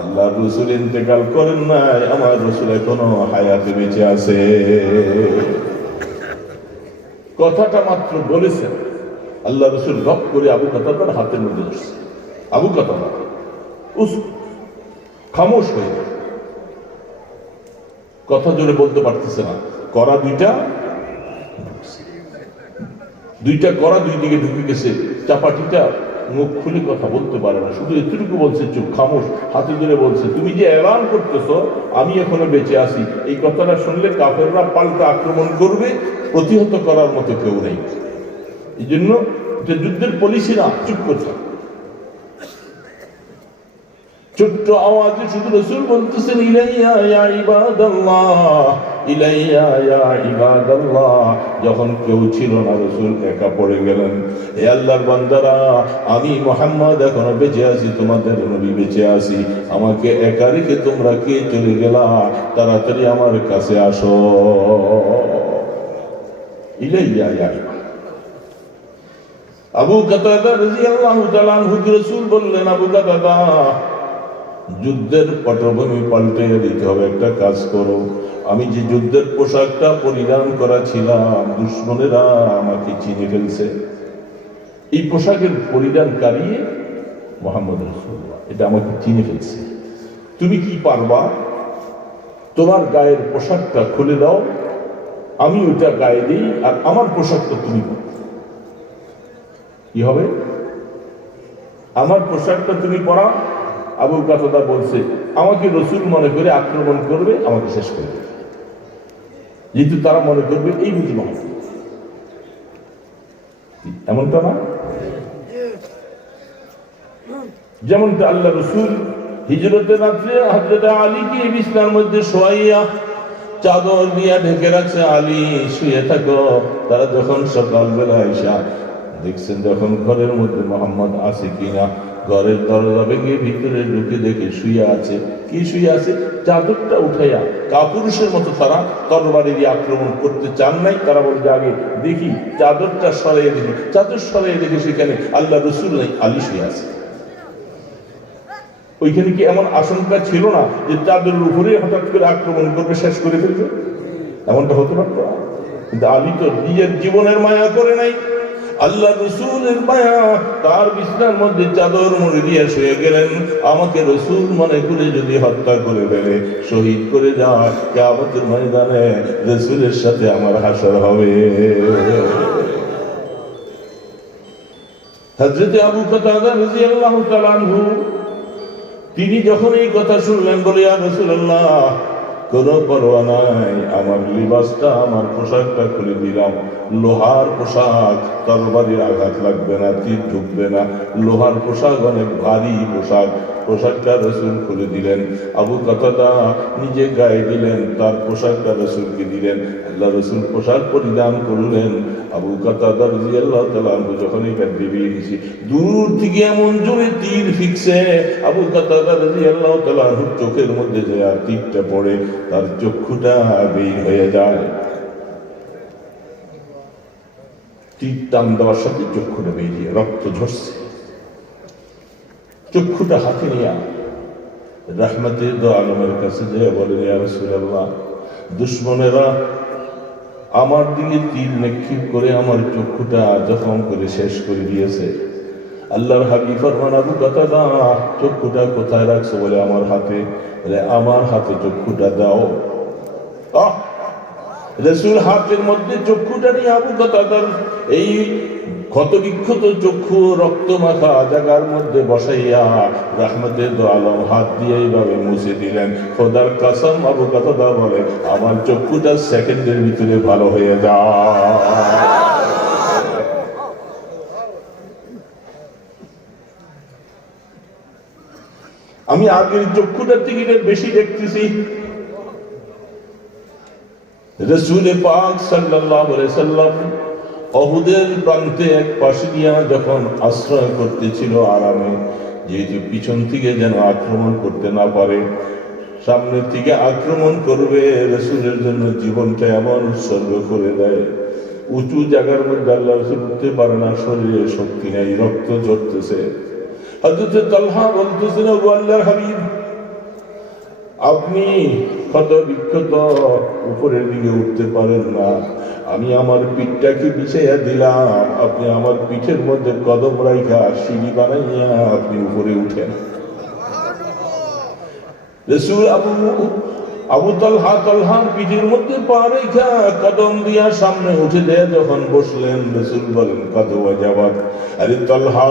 আল্লাহর রাসূল ইন্তেকাল করেন নাই, আমার রাসূল এখনো হায়াতে বেঁচে আছে। কথাটা মাত্র বলেছেন, আল্লাহ রাসূল রব করে আবু কাতাদার হাতের মধ্যে ধরছে। আবু কাতাদা খামোশ হয়ে গেল, কথা জোরে বলতে পারতেছে না। করা দুইটা করা দুই দিকে ঢুকে গেছে, চাপাটিটা মুখ খুলে কথা বলতে পারে না, শুধু এতটুকু বলছে, চুপ, খামোশ, হাতে ধরে বলছে, তুমি যে এলান করতেছ আমি এখনো বেঁচে আছি, এই কথাটা শুনলে কাফেররা পাল্টা আক্রমণ করবে, প্রতিহত করার মতো কেউ নেই। এই জন্য এটা যুদ্ধের পলিসি না, চুপ করছে। ছোট্ট আওয়াজে শুধু রাসূল বলতেছেন, ইলাইয়া ইয়া ইবাদাল্লাহ, ইলাইয়া ইয়া ইবাদাল্লাহ। যখন কেউ ছিল না, রাসূল একা পড়ে গেলেন, হে আল্লাহর বান্দারা, আমি মুহাম্মদ এখনো বেঁচে আছি, তোমাদের নবী বেঁচে আছি, আমাকে একা রেখে তোমরা কে চলে গেলা, তাড়াতাড়ি আমার কাছে আসো। ইলাইয়া ইয়া আবু কাতাদা রাদিয়াল্লাহু তাআলা আনহু রাসূল বললেন, আবু কাতাদা, যুদ্ধের পটভূমি পাল্টে দিতে হবে, একটা কাজ করো, আমি যে যুদ্ধের পোশাকটা পরিধান করা ছিলাম, দুশমনেরা আমাকে চিনে ফেলছে, এই পোশাকের পরিধানকারী মুহাম্মদ রাসূলুল্লাহ, এটা আমাকে চিনে ফেলছে, তুমি কি পারবা, তোমার গায়ের পোশাকটা খুলে দাও, আমি ওইটা গায়ে দিই, আর আমার পোশাকটা তুমি কি হবে, আমার পোশাকটা তুমি পরা। আবু কাতাদা বলছে, আমাকে রাসূল মনে করে আক্রমণ করবে, আমাকে শেষ করে দেবে, যেহেতু তারা মনে করবে এই বুঝি মুহাম্মদ। এমনটা না, যেমনটা আল্লাহ রাসূল হিজরতের রাত্রে হযরত আলীকে বিছানার মধ্যে শোয়াইয়া চাদর দিয়ে ঢেকে রাখছে, আলী শুয়ে থাকো। তারা যখন সকালবেলা আইসা দেখছেন, যখন ঘরের মধ্যে মুহাম্মদ আছে কিনা, ঘরের দরজা ভেঙে ভিতরে ঢুকে দেখে শুয়ে আছে। কি শুয়ে আছে? চাদরটা উঠাইয়া, কাপুরুষের মতো তারা তরবারি দিয়ে আক্রমণ করতে চান নাই, তারা বলছে আগে দেখি চাদরটা সরাইয়ে দেখি, চাদর সরাইয়ে দেখে সেখানে আল্লাহ রাসূল নাই, আলী শুয়ে আছে। ওইখানে কি এমন আশঙ্কা ছিল না যে চাদরের উপরে হঠাৎ করে আক্রমণ করবে, শেষ করে ফেলবে? এমনটা হতে পারতো না। কিন্তু আলী তো নিজের জীবনের মায়া করে নাই, আল্লাহ রাসূলের মায়া, তার বিছানার মধ্যে চাদর মুড়ি দিয়ে শুয়ে গেলেন। আমাকে রাসূল মনে করে যদি হত্যা করে ফেলে, শহীদ করে যায়, কিয়ামতের ময়দানে রাসূলের সাথে আমার হাসর হবে। হযরত আবু কাতাদা রাদিয়াল্লাহু তাআলা আনহু তিনি যখন এই কথা শুনলেন, বলে, ইয়া রাসূলুল্লাহ, কোনো পরোয়া নাই, আমার লিবাসটা, আমার পোশাকটা খুলে দিলাম, লোহার পোশাক, তরবারির আঘাত লাগবে না, তীর ঢুকবে না, লোহার পোশাক, অনেক ভারী পোশাক, পোশাকটা রাসূল খুলে দিলেন। আবু কাতাদা নিজে গায়ে দিলেন, তার পোশাকটা রাসূলকে দিলেন, আল্লাহ রাসূল পোশাক পরিধান করলেন। আবু কাতাদা রাদিয়াল্লাহু তাআলা আনহু যখন এই কাঁদতে বেরিয়েছে, দূর থেকে এমন জোরে তীর ফিকছে, আবু কাতাদা রাদিয়াল্লাহু তাআলা আনহুর চোখের মধ্যে যে তীরটা পড়ে, তার চক্ষুটা বের হয়ে যায়। তীর টান দেওয়ার সাথে চক্ষুটা বেরিয়ে রক্ত ঝরছে। চক্ষুটা হাতে নিয়ে রাহমাতের দো আলমের কাছে যে বলেন, ইয়া রাসূলুল্লাহ, দুশমনেরা আমার দিকে তীর নিক্ষেপ করে আমার চক্ষুটা জখম করে শেষ করে দিয়েছে। আল্লাহর হাবিব ফরমান, আবু কাতাদা, চক্ষুটা কোথায় রাখছো? বলে, আমার হাতে। বলে, আমার হাতে চক্ষুটা দাও। রাসূল হাতের মধ্যে চক্ষুটা নিয়ে আবু কাতাদার এই ক্ষত বিক্ষত চক্ষু রক্ত মাখা জায়গার মধ্যে বসাইয়া রাহমাতের দো আলম হাত দিয়ে এইভাবে মুছে দিলেন। খোদার কসম, আবু কাতাদা বলে, আমার চক্ষুটা সেকেন্ডের ভিতরে ভালো হয়ে যায়। আমি আগের চক্ষুটার থেকে বেশি দেখতেছি। রাসূল পাক সাল্লাল্লাহু আলাইহি সাল্লাম অহুদের প্রান্তে এক পাশে দিয়া যখন আশ্রয় করতেছিল আরামে, যেহেতু পিছন থেকে যেন আক্রমণ করতে না পারে, সামনের থেকে আক্রমণ করবে, রাসূলের জন্য জীবনটা এমন উৎসর্গ করে দেয়। উঁচু জায়গার মধ্যে আল্লাহ রাসূল উঠতে পারে না, শরীরে শক্তি নেই, রক্ত ঝরতেছে। হযরত তালহা বলতেছেন, ও আল্লাহর হাবিব, আপনি ক্ষত বিক্ষত উপরের দিকে উঠতে পারেন না, আমি আমার পিঠটাকে বিছাইয়া দিলাম, আপনি আমার পিঠের মধ্যে কদম রাইখা সিঁড়ি বানাইয়া আপনি উপরে উঠেন। রাসূল আবু তালহার পিঠের মধ্যে পা রেখা কদম দিয়া সামনে উঠে দেয়, যখন বসলেন রাসূল বলেন, কদ ওয়াজাবাত, আরে তালহা,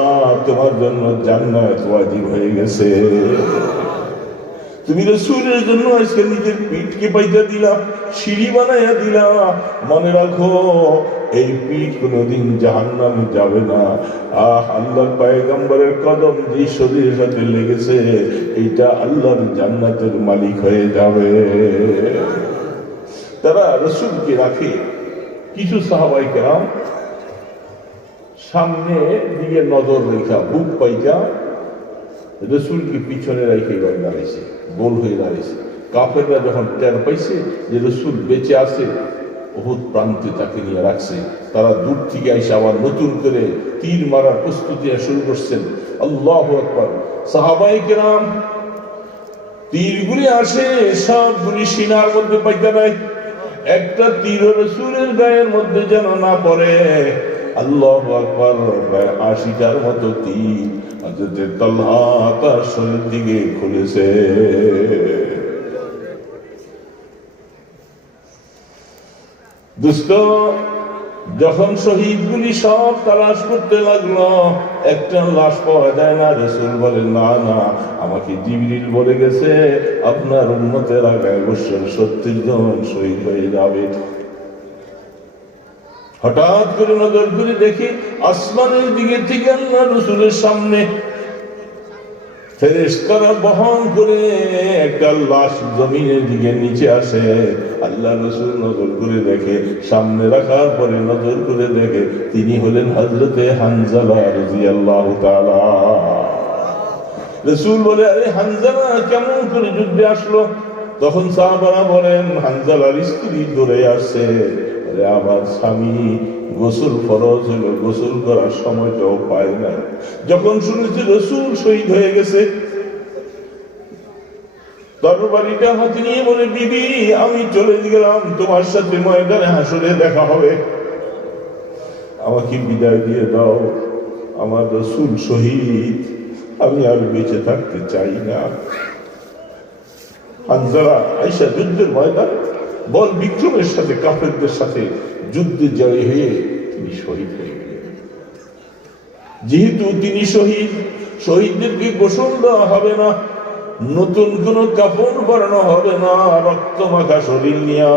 তোমার জন্য জান্নাত ওয়াজিব হয়ে গেছে। তুমি রাসূলের জন্য আজকে নিজের পিঠকে পাইতে দিলা, সিঁড়ি বানাইয়া দিলা। মনে রাখো, এই পিঠ কোনোদিন জাহান্নামে যাবে না। আল্লাহর পয়গম্বরের কদম যে শরীরের সাথে লেগেছে, এইটা আল্লাহর জান্নাতের মালিক হয়ে যাবে। তারা রাসূলকে রাখে। কিছু সাহাবায়ে কেরাম সামনে দিকে নজর রেখা, বুক পাইকা রাসূলকে পিছনে রেখে এবার দাঁড়িয়েছে, গোল হয়ে দাঁড়িয়েছে। কাফেররা যখন টের পাইছে যে রাসূল বেঁচে আছে, উহুদ প্রান্তে তাকে নিয়ে রাখছে, তারা দূর থেকে এসে আবার নতুন করে তীর মারার প্রস্তুতি শুরু করছেন। আল্লাহু আকবার। সাহাবায়ে কেরাম তীরগুলি আসে, সবগুলি সিনার মধ্যে পাইতে নাই, একটা তীর রাসূলের গায়ের মধ্যে যেন না পড়ে। আল্লাহু আকবার। ৮০টার মতো তীর হযরত তালহা তার শরীর দিকে খুলেছে। দুষ্ট যখন শহীদগুলি সব তালাশ করতে লাগলো, একটা লাশ পাওয়া যায় না। রাসূল বলেন, না না, আমাকে জিবরিল বলে গেছে আপনার উম্মতের আগায় বছর ৭০ জন শহীদ হয়ে যাবে। হঠাৎ করে নজর করে দেখি আসমানের দিকে থেকে আল্লাহ রাসূলের সামনে ফেরেশতারা বহন করে একটা লাশ জমিনের দিকে নিচে আসে। আল্লাহ রাসূল নজর করে দেখে, সামনে রাখার পরে নজর করে দেখে তিনি হলেন হযরতে হানজালা রাদিয়াল্লাহু তাআলা। রাসূল বলে, আরে হানজালা কেমন করে যুদ্ধে আসলো? তখন সাহাবারা বলেন, হানজালার স্ত্রী দৌড়ে আসছে, আমার স্বামী গোসল ফরজ হলো, গোসল করার সময়টাও পায় না। যখন শুনেছি রাসূল শহীদ হয়ে গেছে, তরবারিটা হাতে নিয়ে বলে, বিবি আমি চলে গেলাম, তোমার সাথে ময়দানে হাসরে দেখা হবে, আমাকে বিদায় দিয়ে দাও, আমার রাসূল শহীদ, আমি আর বেঁচে থাকতে চাই না। হানজালা আয়েশা যুদ্ধের ময়দান বল বিক্রমের সাথে কাফেরদের সাথে যুদ্ধে জয় হয়ে তিনি শহীদ হয়ে গেলেন। যেহেতু তিনি শহীদ, শহীদদেরকে গোসল দেওয়া হবে না, নতুন কোন কাফন পরানো হবে না, রক্ত মাখা শরীর নিয়ে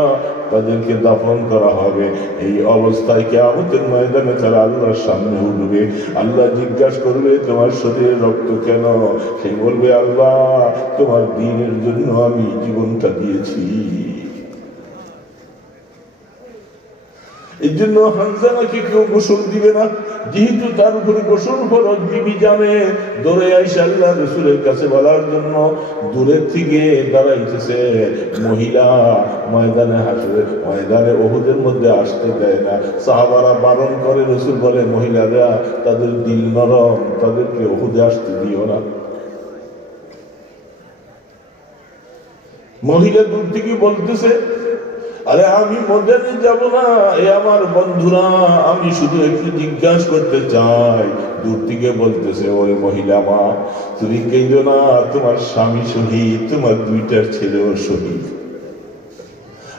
তাদেরকে দাফন করা হবে। এই অবস্থায় কিয়ামতের ময়দানে তারা আল্লাহর সামনে উঠবে। আল্লাহ জিজ্ঞাসা করবে, তোমার শরীরে রক্ত কেন? সে বলবে, আল্লাহ তোমার দ্বীনের জন্য আমি জীবনটা দিয়েছি। এই জন্য হানজালাকে কেউ গোসল দিবে না, যেহেতু তার উপরে গোসল ফরজ। বিবি জানে, দৌড়ে আইসা আল্লাহ রাসূলের কাছে বলার জন্য দূরের থেকে দাঁড়াইতেছে। মহিলা ময়দানে হাসরে, ময়দানে উহুদের মধ্যে আসতে দেয় না। সাহাবারা বারণ করে, রাসূল বলে, মহিলারা তাদের দিল নরম, তাদেরকে উহুদে আসতে দিও না। মহিলা দূর থেকে বলতেছে, আরে আমি ময়দানে যাব না, এ আমার বন্ধুরা, আমি শুধু একটু জিজ্ঞাসা করতে চাই। দূর থেকে বলতেছে, ওরে মহিলা মা, তুমি কেঁদো না, তোমার স্বামী শহীদ, তোমার 2টা ছেলেও শহীদ।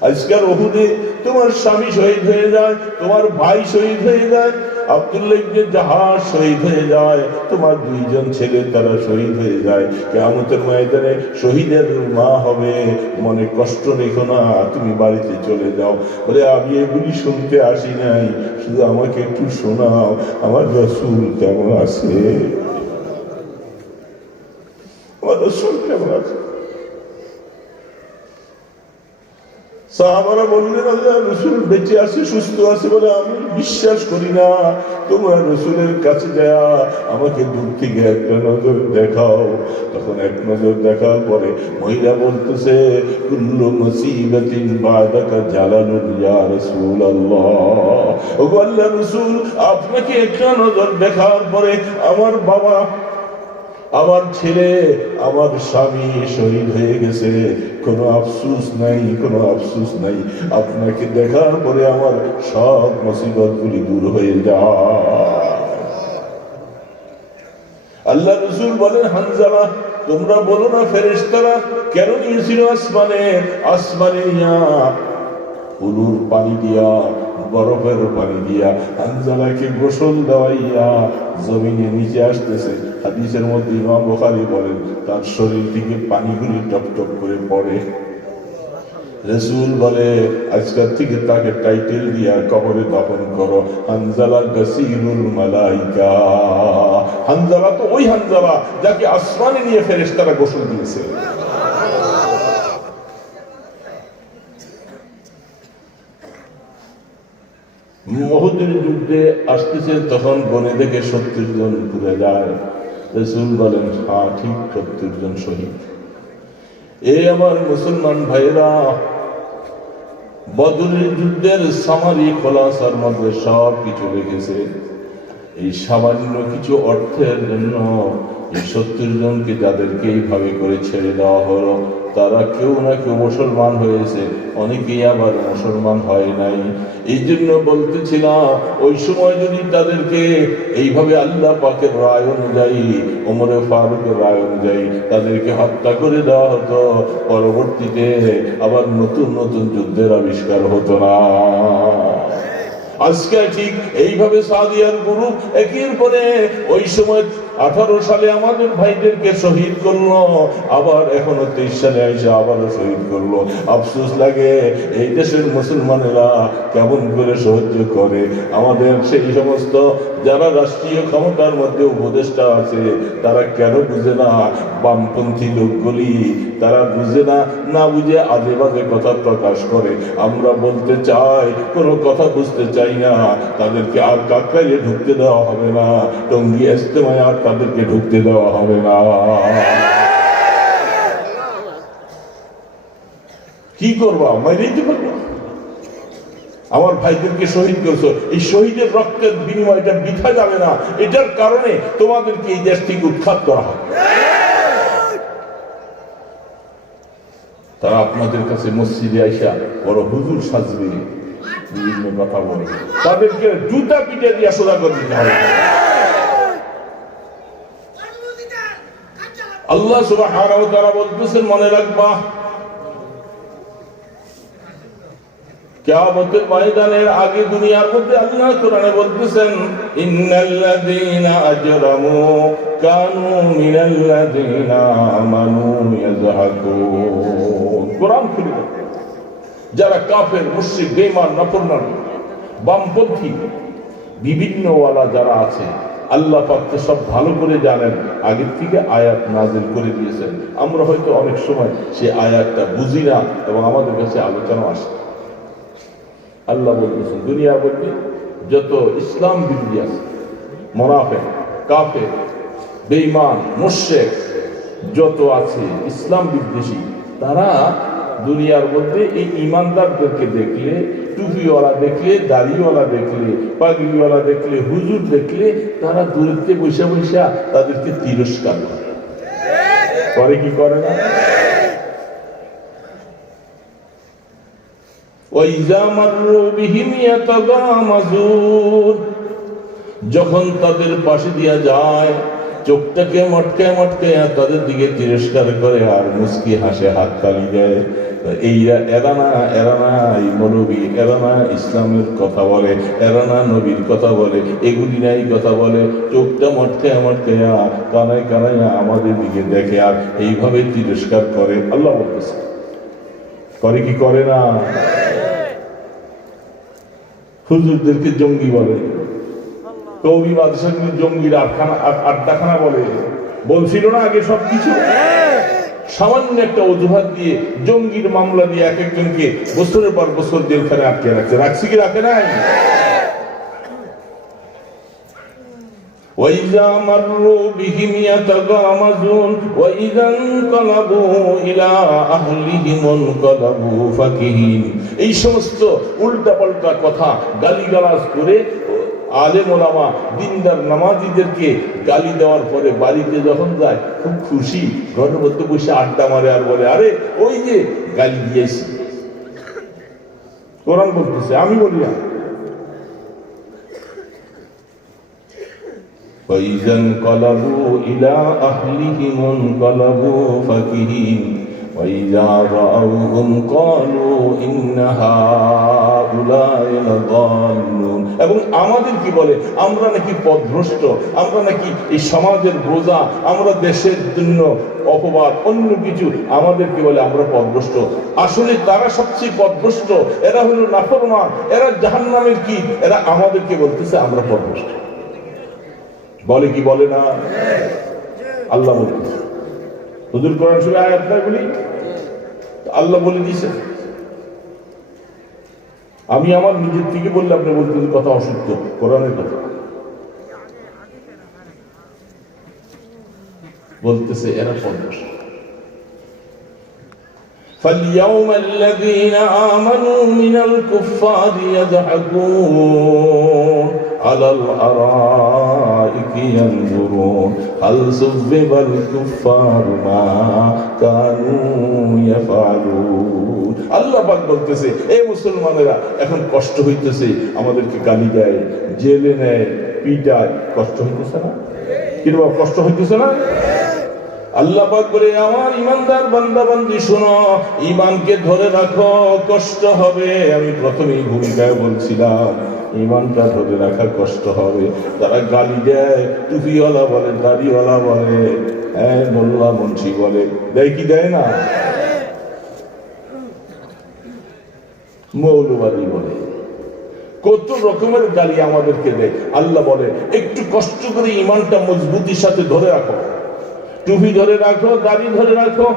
আজকাল উহুদে তোমার স্বামী শহীদ হয়ে যায়, তোমার ভাই শহীদ হয়ে যায়, আব্দুল্লাহ ইবনে জাহাশ শহীদ হয়ে যায়, তোমার 2 জন ছেলে তারা শহীদ হয়ে যায়। কিয়ামতের ময়দানে শহীদের মা হবে, মনে কষ্ট রেখো না, তুমি বাড়িতে চলে যাও। বলে, আমি এগুলি শুনতে আসি নাই, শুধু আমাকে একটু শোনাও, আমার রাসূল কেমন আছে, আমার রাসূল কেমন আছে। সাহাবারা বললেন, আল্লাহ রসুল বেঁচে আছে, সুস্থ আছে বলে আমি বিশ্বাস করি না, তোমরা রসুলের কাছে যায়া আমাকে দূর থেকে একটা নজর দেখাও। তখন এক নজর দেখার পরে মহিলা বলতেছে, কুল্লু মুসিবাতিন বাদাকা জালালুন ইয়া রাসূলুল্লাহ। ওগো আল্লাহ রসুল, আপনাকে একটা নজর দেখার পরে আমার বাবা, আমার ছেলে, আমার স্বামী শহীদ হয়ে গেছে, কোনো আফসোস নাই, কোনো আফসোস নাই। আপনাকে দেখার পরে আমার সব মুসিবত গুলি দূর হয়ে যায়। আল্লাহ রসুল বলেন, হানজালা তোমরা বলো না ফেরেশতারা কেন নিয়েছিল আসমানে? আসমানে উলুর পানি দিয়া, বরফের পানি দিয়া হানজালাকে গোসল দেওয়াইয়া জমিনে নিচে আসতেছে। হাদিসের মধ্যে ইমাম বুখারী বলেন, তার শরীর থেকে পানিগুলি টপ টপ করে পড়ে। রাসূল বলে, আজকের থেকে তাকে টাইটেল দিয়া কবরে দাফন করো, হানজালা গাসীরুল মালাইকা। হানজালা তো ওই হানজালা যাকে আসমানে নিয়ে ফেরেশতারা গোসল দিয়েছে। উহুদের যুদ্ধে আসতেছে, তখন গনে দেখে 70 জন পুড়ে যায়। রাসূল বলেন, হ্যাঁ ঠিক, 70 জন শহীদ। এই আমার মুসলমান ভাইরা, বদরের যুদ্ধের সামারি খোলাসার মধ্যে সব কিছু লেগেছে। এই সামান্য কিছু অর্থের জন্য এই 70 জনকে যাদেরকে এইভাবে করে ছেড়ে দেওয়া হলো, তারা কেউ না কেউ মুসলমান হয়েছে, অনেকেই আবার মুসলমান হয় নাই। এই জন্য বলতেছিলাম, ওই সময় যদি তাদেরকে এইভাবে আল্লাহ পাকের রায় অনুযায়ী, ওমরে ফারুকের রায় অনুযায়ী তাদেরকে হত্যা করে দেওয়া হতো, পরবর্তীতে আবার নতুন নতুন যুদ্ধের আবিষ্কার হতো না। আজকে ঠিক এইভাবে সাদিয়ার গ্রুপ একের পরে ওই সময় 18 সালে আমাদের ভাইদেরকে শহীদ করলো, আবার এখনো 23 সালে এসে আবারও শহীদ করলো। আফসোস লাগে, এই দেশের মুসলমানেরা কেমন করে সহ্য করে। আমাদের সেই সমস্ত যারা রাষ্ট্রীয় ক্ষমতার মধ্যে উপদেষ্টা আছে, তারা কেন বুঝে না? বামপন্থী লোকগুলি তারা বুঝে না, না বুঝে আজে বাজে কথা প্রকাশ করে। আমরা বলতে চাই, কোনো কথা বুঝতে চাই না, তাদেরকে আর কাকরাইলে ঢুকতে দেওয়া হবে না, টঙ্গী ইজতেমায় আর তাদেরকে ঢুকতে দেওয়া হবে না। কি করবো? মাইরেই তো পারবো। আমার ভাইদেরকে শহীদ করছো, এই শহীদের রক্তের বিনিময়টা বৃথা যাবে না। এটার কারণে তোমাদেরকে এই দেশ থেকে উৎখাত করা হবে। তারা আপনাদের কাছে মসজিদে আইসা বড় হুজুর সাজবে, বিভিন্ন কথা বলে, তাদেরকে জুতা পিটে দিয়ে সোজা করে দিতে হবে। আল্লাহ সুবহানাহু ওয়া তাআলা বলতেছেন, মনে রাখবা কিয়ামতের ময়দানের আগে দুনিয়ার মধ্যে আল্লাহ কোরআনে বলতেছেন, ইন্নাল্লাযীনা আজরামু কানু মিনাল্লাযীনা আমানু ইয়াযহাকুন। কোরআন খুলে যারা কাফের, মুশরিক, বেঈমান, নাফরমান, বামপন্থী, বিভিন্ন ওয়ালা যারা আছে, আল্লাহ পাক তো সব ভালো করে জানেন, আগের থেকে আয়াত নাযিল করে দিয়েছেন। আমরা হয়তো অনেক সময় সেই আয়াতটা বুঝি না এবং আমাদের কাছে আলোচনা আসে। আল্লাহ বলতেছেন, দুনিয়ার মধ্যে যত ইসলাম বিরোধী আছে, মুনাফিক, কাফের, বেঈমান, মুশরিক যত আছে, ইসলাম বিদ্বেষী, তারা দুনিয়ার মধ্যে এই ইমানদারদেরকে দেখলে, টুপিওয়ালা দেখলে, দাড়িওয়ালা দেখলে, পাগড়িওয়ালা দেখলে, হুজুর দেখলে, তারা দূরত্বে বসে বসে তাদেরকে তিরস্কার করে। কি করে না? যখন তাদের পাশে দিয়া যায়, চোখটাকে মটকায় মটকায় তাদের দিকে তিরস্কার করে আর মুস্কি হাসে, হাত তালি দেয়। এরা না এই মৌলবী, এরা না ইসলামের কথা বলে, এরা না নবীর কথা বলে, এগুলি নাই কথা বলে। চোখটা মটকায় মটকায়া, কানায় কানায় আমাদের দিকে দেখে আর এইভাবে তিরস্কার করে। আল্লাহ বলতেছে, করে কি করে না? হুজুরদেরকে জঙ্গি বলে, কওমি মাদ্রাসাগুলি জঙ্গির আড্ডাখানা বলে। বলছিল না আগে সবকিছু? সামান্য একটা অজুহাত দিয়ে জঙ্গির মামলা দিয়ে এক একজনকে বছরের পর বছর জেলখানে আটকে রাখছে কি রাখে নাই? وَإِذَا مَرُّوا بِهِمْ يَتَغَامَزُونَ وَإِذَا انقَلَبُوا إِلَى أَهْلِهِمُ انقَلَبُوا فَكِهِينَ। এই সমস্ত উল্টাপাল্টা কথা গালিগালাজ করে আলেম ওলামা দিনদার নামাজিদেরকে গালি দেওয়ার পরে বাড়িতে যখন যায় খুব খুশি, ঘরের মধ্যে বসে আড্ডা মারে আর বলে আরে ওই যে গালি দিয়েছি। কোরআন বলতেছে, আমি বলি না। وَإِذَا انقَلَبُوا إِلَى أَهْلِهِمُ انقَلَبُوا فَكِهِينَ وَإِذَا رَأَوْهُمْ قَالُوا إِنَّ هَؤُلَاءِ لَضَالُّونَ। এবং আমাদের কি বলে, আমরা নাকি পথভ্রষ্ট, আমরা নাকি এই সমাজের বোঝা, আমরা দেশের জন্য অপবাদ, অন্য কিছু আমাদেরকে বলে আমরা পথভ্রষ্ট। আসলে তারা সবচেয়ে পথভ্রষ্ট, এরা হলো নাফরমান, এরা জাহান্নামের কি, এরা আমাদেরকে বলতেছে আমরা পথভ্রষ্ট। বলে কি বলে না? আল্লাহ বলতেছে, হুজুর কোরআন শরীফে আয়াত না বলি, আল্লাহ বলে দিয়েছেন। আমি আমার নিজের থেকে বললে আপনি বলতেন কথা অসত্য, কোরআনের কথা বলতেছে এরা পথভ্রষ্ট। فَالْيَوْمَ الَّذِينَ آمَنُوا مِنَ الْكُفَّارِ يَضْحَكُونَ عَلَى الْأَرَائِكِ يَنْظُرُونَ هَلْ ثُوِّبَ الْكُفَّارُ مَا كَانُوا يَفْعَلُونَ। আল্লাহ পাক বলতেছে, এই মুসলমানেরা এখন কষ্ট হইতেছে, আমাদেরকে গালি দেয়, জেলে নেয়, পিটায়, কষ্ট হইতেছে না? কিরকম কষ্ট হইতেছে না? আল্লাহ পাক বলে, আমার ইমানদার বান্দা বান্দি শোনো, ইমানকে ধরে রাখো, কষ্ট হবে। আমি প্রথমেই ভূমিকায় বলছিলাম ইমানটা ধরে রাখা কষ্ট হবে। তারা গালি দেয়, টুপিওয়ালা বলে, দাড়িওয়ালা বলে, হ্যাঁ মোল্লা মুন্সি বলে, দেয় কি দেয় না? মৌলবাদী বলে, কত রকমের গালি আমাদেরকে দেয়। আল্লাহ বলে একটু কষ্ট করে ইমানটা মজবুতির সাথে ধরে রাখো, টুপি ধরে রাখো, দাড়ি ধরে রাখো,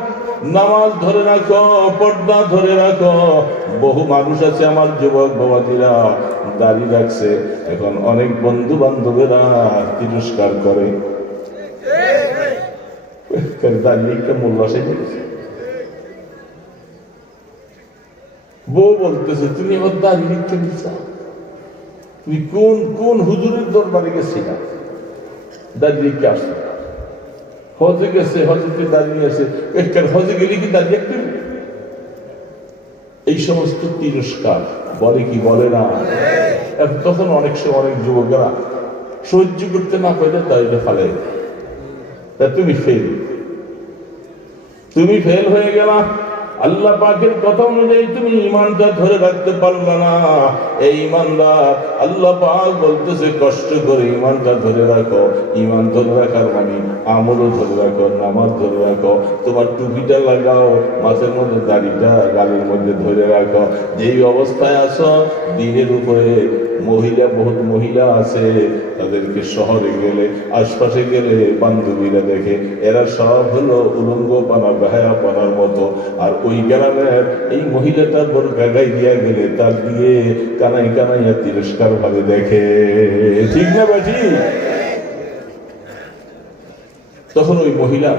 নামাজ ধরে রাখো, পর্দা ধরে রাখো। বহু মানুষ আছে আমার যুবক বাবাজিরা দাড়ি রাখছে, এখন অনেক বন্ধু বান্ধবেরা তিরস্কার করে, দাঁড়িয়ে একটা মোল্লা সেজে গেছে। বউ বলতেছে, তুমি আমার দাড়ি লিখতে দিচ্ছ, তুমি কোন কোন হুজুরের দরবারে গেছিলা, দাড়ি লিখতে আসছো? হজে গেছে, হজে দাঁড়িয়ে আছে, হজে গেলে কি দাঁড়িয়ে একটু? এই সমস্ত তিরস্কার বলে কি বলে না? তখন অনেক সময় অনেক যুবকেরা সহ্য করতে না পারে দাঁড়িয়ে ফেলে, তুমি ফেল, তুমি ফেল হয়ে গেলা। আল্লাহ পাকের কথা অনুযায়ী তুমি ইমানটা ধরে রাখতে পারলা না। এই ইমানদার আল্লাহ পাক বলতেছে কষ্ট করে ইমানটা ধরে রাখো। ইমান ধরে রাখার মানে আমলও ধরে রাখো, নামাজ ধরে রাখো, তোমার টুপিটা লাগাও, মাথার মধ্যে দাড়িটা গালের মধ্যে ধরে রাখো। যেই অবস্থায় আছো, দিনের উপরে মহিলা, বহুত মহিলা আছে, তাদেরকে শহরে গেলে, আশপাশে গেলে বান্ধবীরা দেখে এরা সব হলো উলঙ্গ পানা, বেহায়া পানার মতো। আর ওই গ্রামের এই মহিলাটা বড় গাগাই দিয়া গেলে তার দিয়ে কানাই কানাইয়া তিরস্কার ভাবে দেখে, ঠিক না বাজি? তখন ওই মহিলা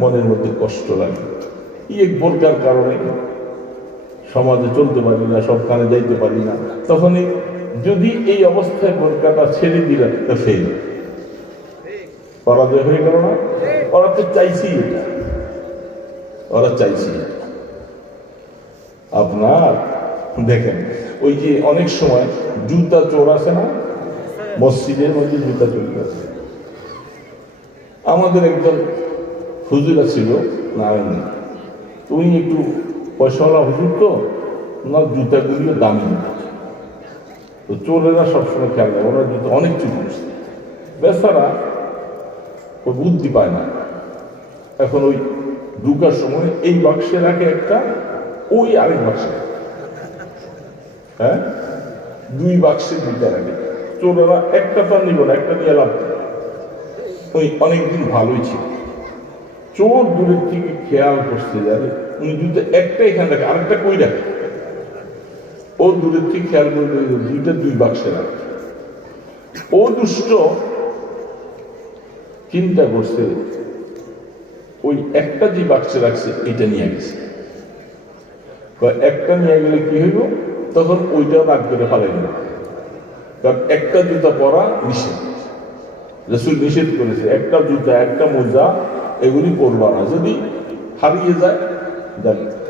মনের মধ্যে কষ্ট লাগে, এই বোরকার কারণে সমাজে চলতে পারি না, সব কানে যাইতে পারি না। তখনই যদি এই অবস্থায় বোরকাটা ছেড়ে দিলে তা ফেল, পরাজয় হয়ে গেল না? ওরা তো চাইছি এটা, ওরা চাইছি। আপনার দেখেন ওই যে অনেক সময় জুতা চোর আছে না, মসজিদের মধ্যে জুতা চোর আছে। আমাদের একজন হুজুরা ছিল নারায়ণ, তুমি একটু পয়সাওয়ালা হুজুর, তো ওনার জুতাগুলিও দামি, তো চোরেরা সবসময় খেয়াল নেয়, ওনার জুতো অনেক চুল বসছে, বেচারা ওই বুদ্ধি পায় না। এখন ওই ঢুকার সময় এই বাক্সে রাখে একটা, ওই আরেক বাক্সে, হ্যাঁ দুই বাক্সে দুইটা রাখে। চোরেরা একটা তো নিল না, একটা নিয়ে লাভ। ওই অনেকদিন ভালোই ছিল, চোর দূরের থেকে খেয়াল করতে যাবে উনি দুটো একটা এখানে রাখে আরেকটা কই রাখে, ও দূরের থেকে খেয়াল করবে দুইটা দুই বাক্সে রাখে। ও দুষ্ট চিন্তা করছে ওই একটা যে বাক্সে রাখছে এটা নিয়ে গেছে, একটা নিয়ে গেলে কি হইব, তখন ওইটাও রাগ করে ফেলাই না, কারণ একটা জুতা পরা নিষেধ, রাসূল নিষেধ করেছে একটা জুতা একটা মোজা এগুলি পরবা না, যদি হারিয়ে যায়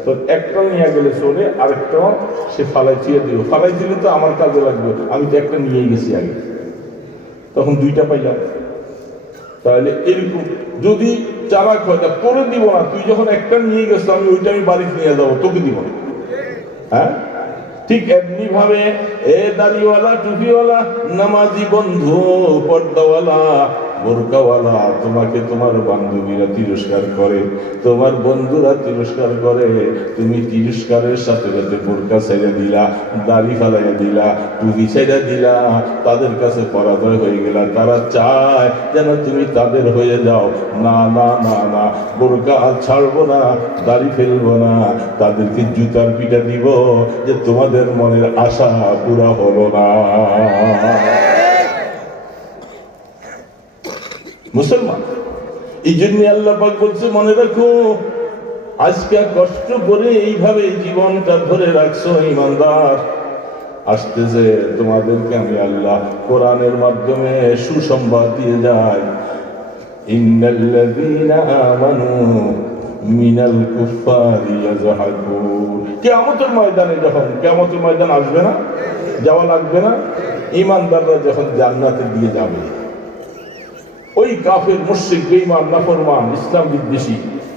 তো একটা নিয়ে গেলে চলে, আরেকটা সে ফালাই চিয়ে দিল, ফালাই দিলে তো আমার কাজে লাগবে, আমি তো একটা নিয়ে গেছি আগে, তখন দুইটা পাইলাম। তাহলে এরকম যদি চালাক হয় তা তোরে দিব না, তুই যখন একটা নিয়ে গেছো আমি ওইটা আমি বাড়িতে নিয়ে যাবো, তোকে দিব না। হ্যাঁ, ঠিক এমনি ভাবে এ দাড়িওয়ালা টুপিওয়ালা নামাজি বন্ধু পর্দাওয়ালা বোরকাওয়ালা, তোমাকে তোমার বান্ধবীরা তিরস্কার করে, তোমার বন্ধুরা তিরস্কার করে, তুমি তিরস্কারের সাথে সাথে বোরকা ছেড়ে দিলা, দাড়ি ফালাইয়া দিলা, টুপি ছেড়ে দিলা, তাদের কাছে পরাজয় হয়ে গেলা। তারা চায় যেন তুমি তাদের হয়ে যাও। না না না না, বোরকা আর ছাড়বো না, দাড়ি ফেলবো না, তাদেরকে জুতার পিটা দিব যে তোমাদের মনের আশা পুরা হলো না। মুসলমান, এই জন্য আল্লাহ পাক বলছে মনে রাখো, আজকে কষ্ট করে এইভাবে জীবনটা ধরে রাখছো ঈমানদার, আসতেছে তোমাদেরকে আমি আল্লাহ কোরআনের মাধ্যমে সুসংবাদ দিয়ে যাই, ইন্নাল্লাযীনা আমানু মিনাল কুফফারি ইয়াযহাকুন। কিয়ামতের ময়দানে যখন কিয়ামতের ময়দান আসবে না, যাওয়া লাগবে না, ঈমানদাররা যখন জান্নাতে দিয়ে যাবে, ওই কাফের মুশরিক বেঈমান নাফরমান ইসলাম বিদ্বেষী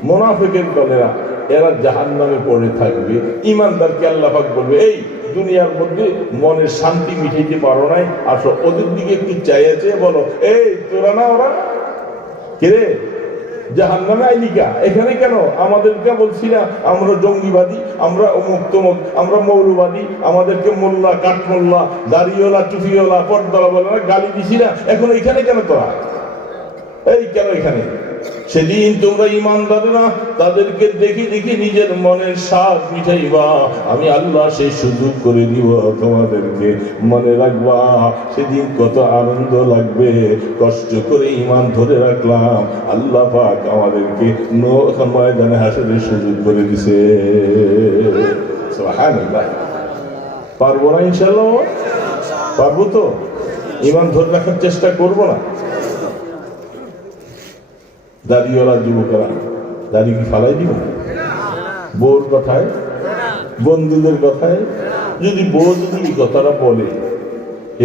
মুনাফিকের দলেরা এরা জাহান্নামে পড়ে থাকবে। ঈমানদারকে আল্লাহ পাক বলবে, এই দুনিয়ার মধ্যে মনের শান্তি মিটাইতে পারো নাই, আসো ওদের দিকে একটু চাইছে, বলো এই তোরা না ওরা কে রে জাহান্নামে আইলিকা, এখানে কেন? আমাদেরকে বলছি না আমরা জঙ্গিবাদী, আমরা অমুক তমুক, আমরা মৌলবাদী, আমাদেরকে মোল্লা কাঠমোল্লা দাড়িওয়ালা টুপিওয়ালা পর্দাওয়ালা বলে না, গালি দিছি না, এখন এখানে কেন তোরা? এই কেন এখানে? সেদিন তোমরা ঈমানদাররা তাদেরকে দেখি দেখি নিজের মনের স্বাদ মিটাইবা, আমি আল্লাহ সেই সুযোগ করে দিব তোমাদেরকে। মনে রাখবা সেদিন কত আনন্দ লাগবে, কষ্ট করে ঈমান ধরে রাখলাম, আল্লাহ পাক আমাদেরকে ময়দানে হাসরের সুযোগ করে দিছে। সুবহানাল্লাহ। পারবো না ইনশাআল্লাহ? পারবো তো? ঈমান ধরে রাখার চেষ্টা করবো না? দাড়িওয়ালা যুবকেরা দাড়ি কি ফালাই দিব? বউর কথায়, বন্ধুদের কথায়, যদি বউ যদি এই কথাটা বলে,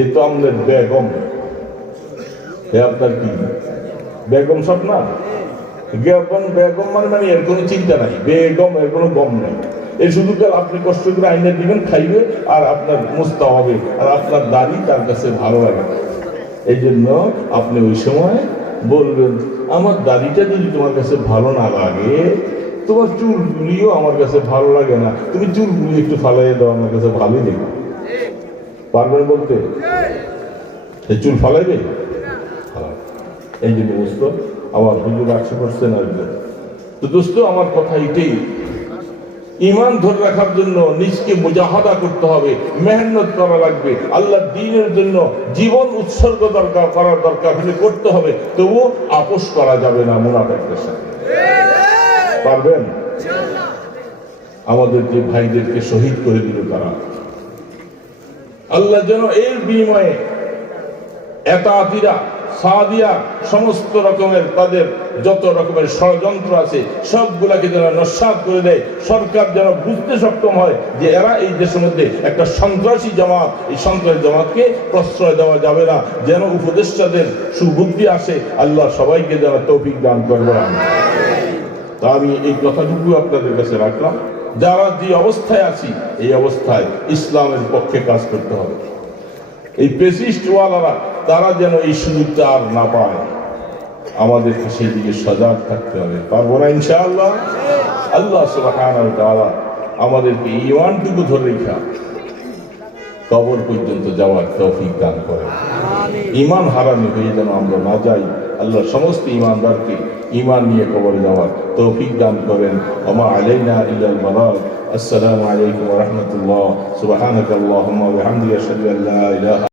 এ তো আমাদের বেগম, এ আপনার কি বেগম সব না? বেগম মানে এর কোনো চিন্তা নাই, বেগম এর কোনো গম নাই, এই শুধু আপনি কষ্ট করে আইনা দিবেন, খাইবে আর আপনার মুস্তা হবে, আর আপনার দাড়ি তার কাছে ভালো লাগে। এই জন্য আপনি ওই সময় বলবেন, আমার দাড়িটা যদি তোমার কাছে ভালো না লাগে, তোমার চুলগুলিও আমার কাছে ভালো লাগে না, তুমি চুলগুলি একটু ফালাইয়ে দাও, আমার কাছে ভালোই দেখো। পারবেন বলতে? চুল ফালাইবে? এই জন্য দোস্ত আমার হুজুর 100% আসবে। তো দোস্ত আমার কথা এটাই, ঈমান ধরে রাখার জন্য নিজকে মুজাহাদা করতে হবে, মেহনত করা লাগবে, আল্লাহর দ্বীনের জন্য জীবন উৎসর্গ করার দরকার হলে করতে হবে, তবুও আপোষ করা যাবে না মুনাফিকদের সাথে। পারবেন? আমাদের যে ভাইদেরকে শহীদ করে দিল তারা, আল্লাহ যেন এর বিনিময়ে এতাতিরা সাদিয়া সমস্ত রকমের তাদের যত রকমের ষড়যন্ত্র আছে সবগুলাকে যেন নস্যাৎ করে দেয়। সরকার যেন বুঝতে সক্ষম হয় যে এরা এই দেশের মধ্যে একটা সন্ত্রাসী জামাত, এই সন্ত্রাসী জামাতকে প্রশ্রয় দেওয়া যাবে না, যেন উপদেষ্টাদের সুবুদ্ধি আসে। আল্লাহ সবাইকে যেন তৌফিক দান করবেন। তা আমি এই কথাটুকু আপনাদের কাছে রাখলাম, যারা যে অবস্থায় আছি এই অবস্থায় ইসলামের পক্ষে কাজ করতে হবে। এই পেসিস্ট ওয়ালারা তারা যেন এই সুযোগটা আর না পায়, আমাদেরকে সেই দিকে সজাগ থাকতে হবে। পারবো না ইনশাআল্লাহ? আল্লাহ সুবহানাহু ওয়া তাআলা আমাদেরকে ঈমানটুকু ধরে রেখা কবর পর্যন্ত যাওয়ার তৌফিক দান করেন। ঈমান হারানো হয়ে যেন আমরা না যাই, আল্লাহ সমস্ত ঈমানদারকে ঈমান নিয়ে কবরে যাওয়ার তৌফিক দান করেন। ওমা আলাইনা ইল্লাল বালাগ। আসসালামু আলাইকুম ওয়া রাহমাতুল্লাহ। সুবহানাকাল্লাহুম্মা ওয়া বিহামদিকা আশহাদু আল্লা ইলাহা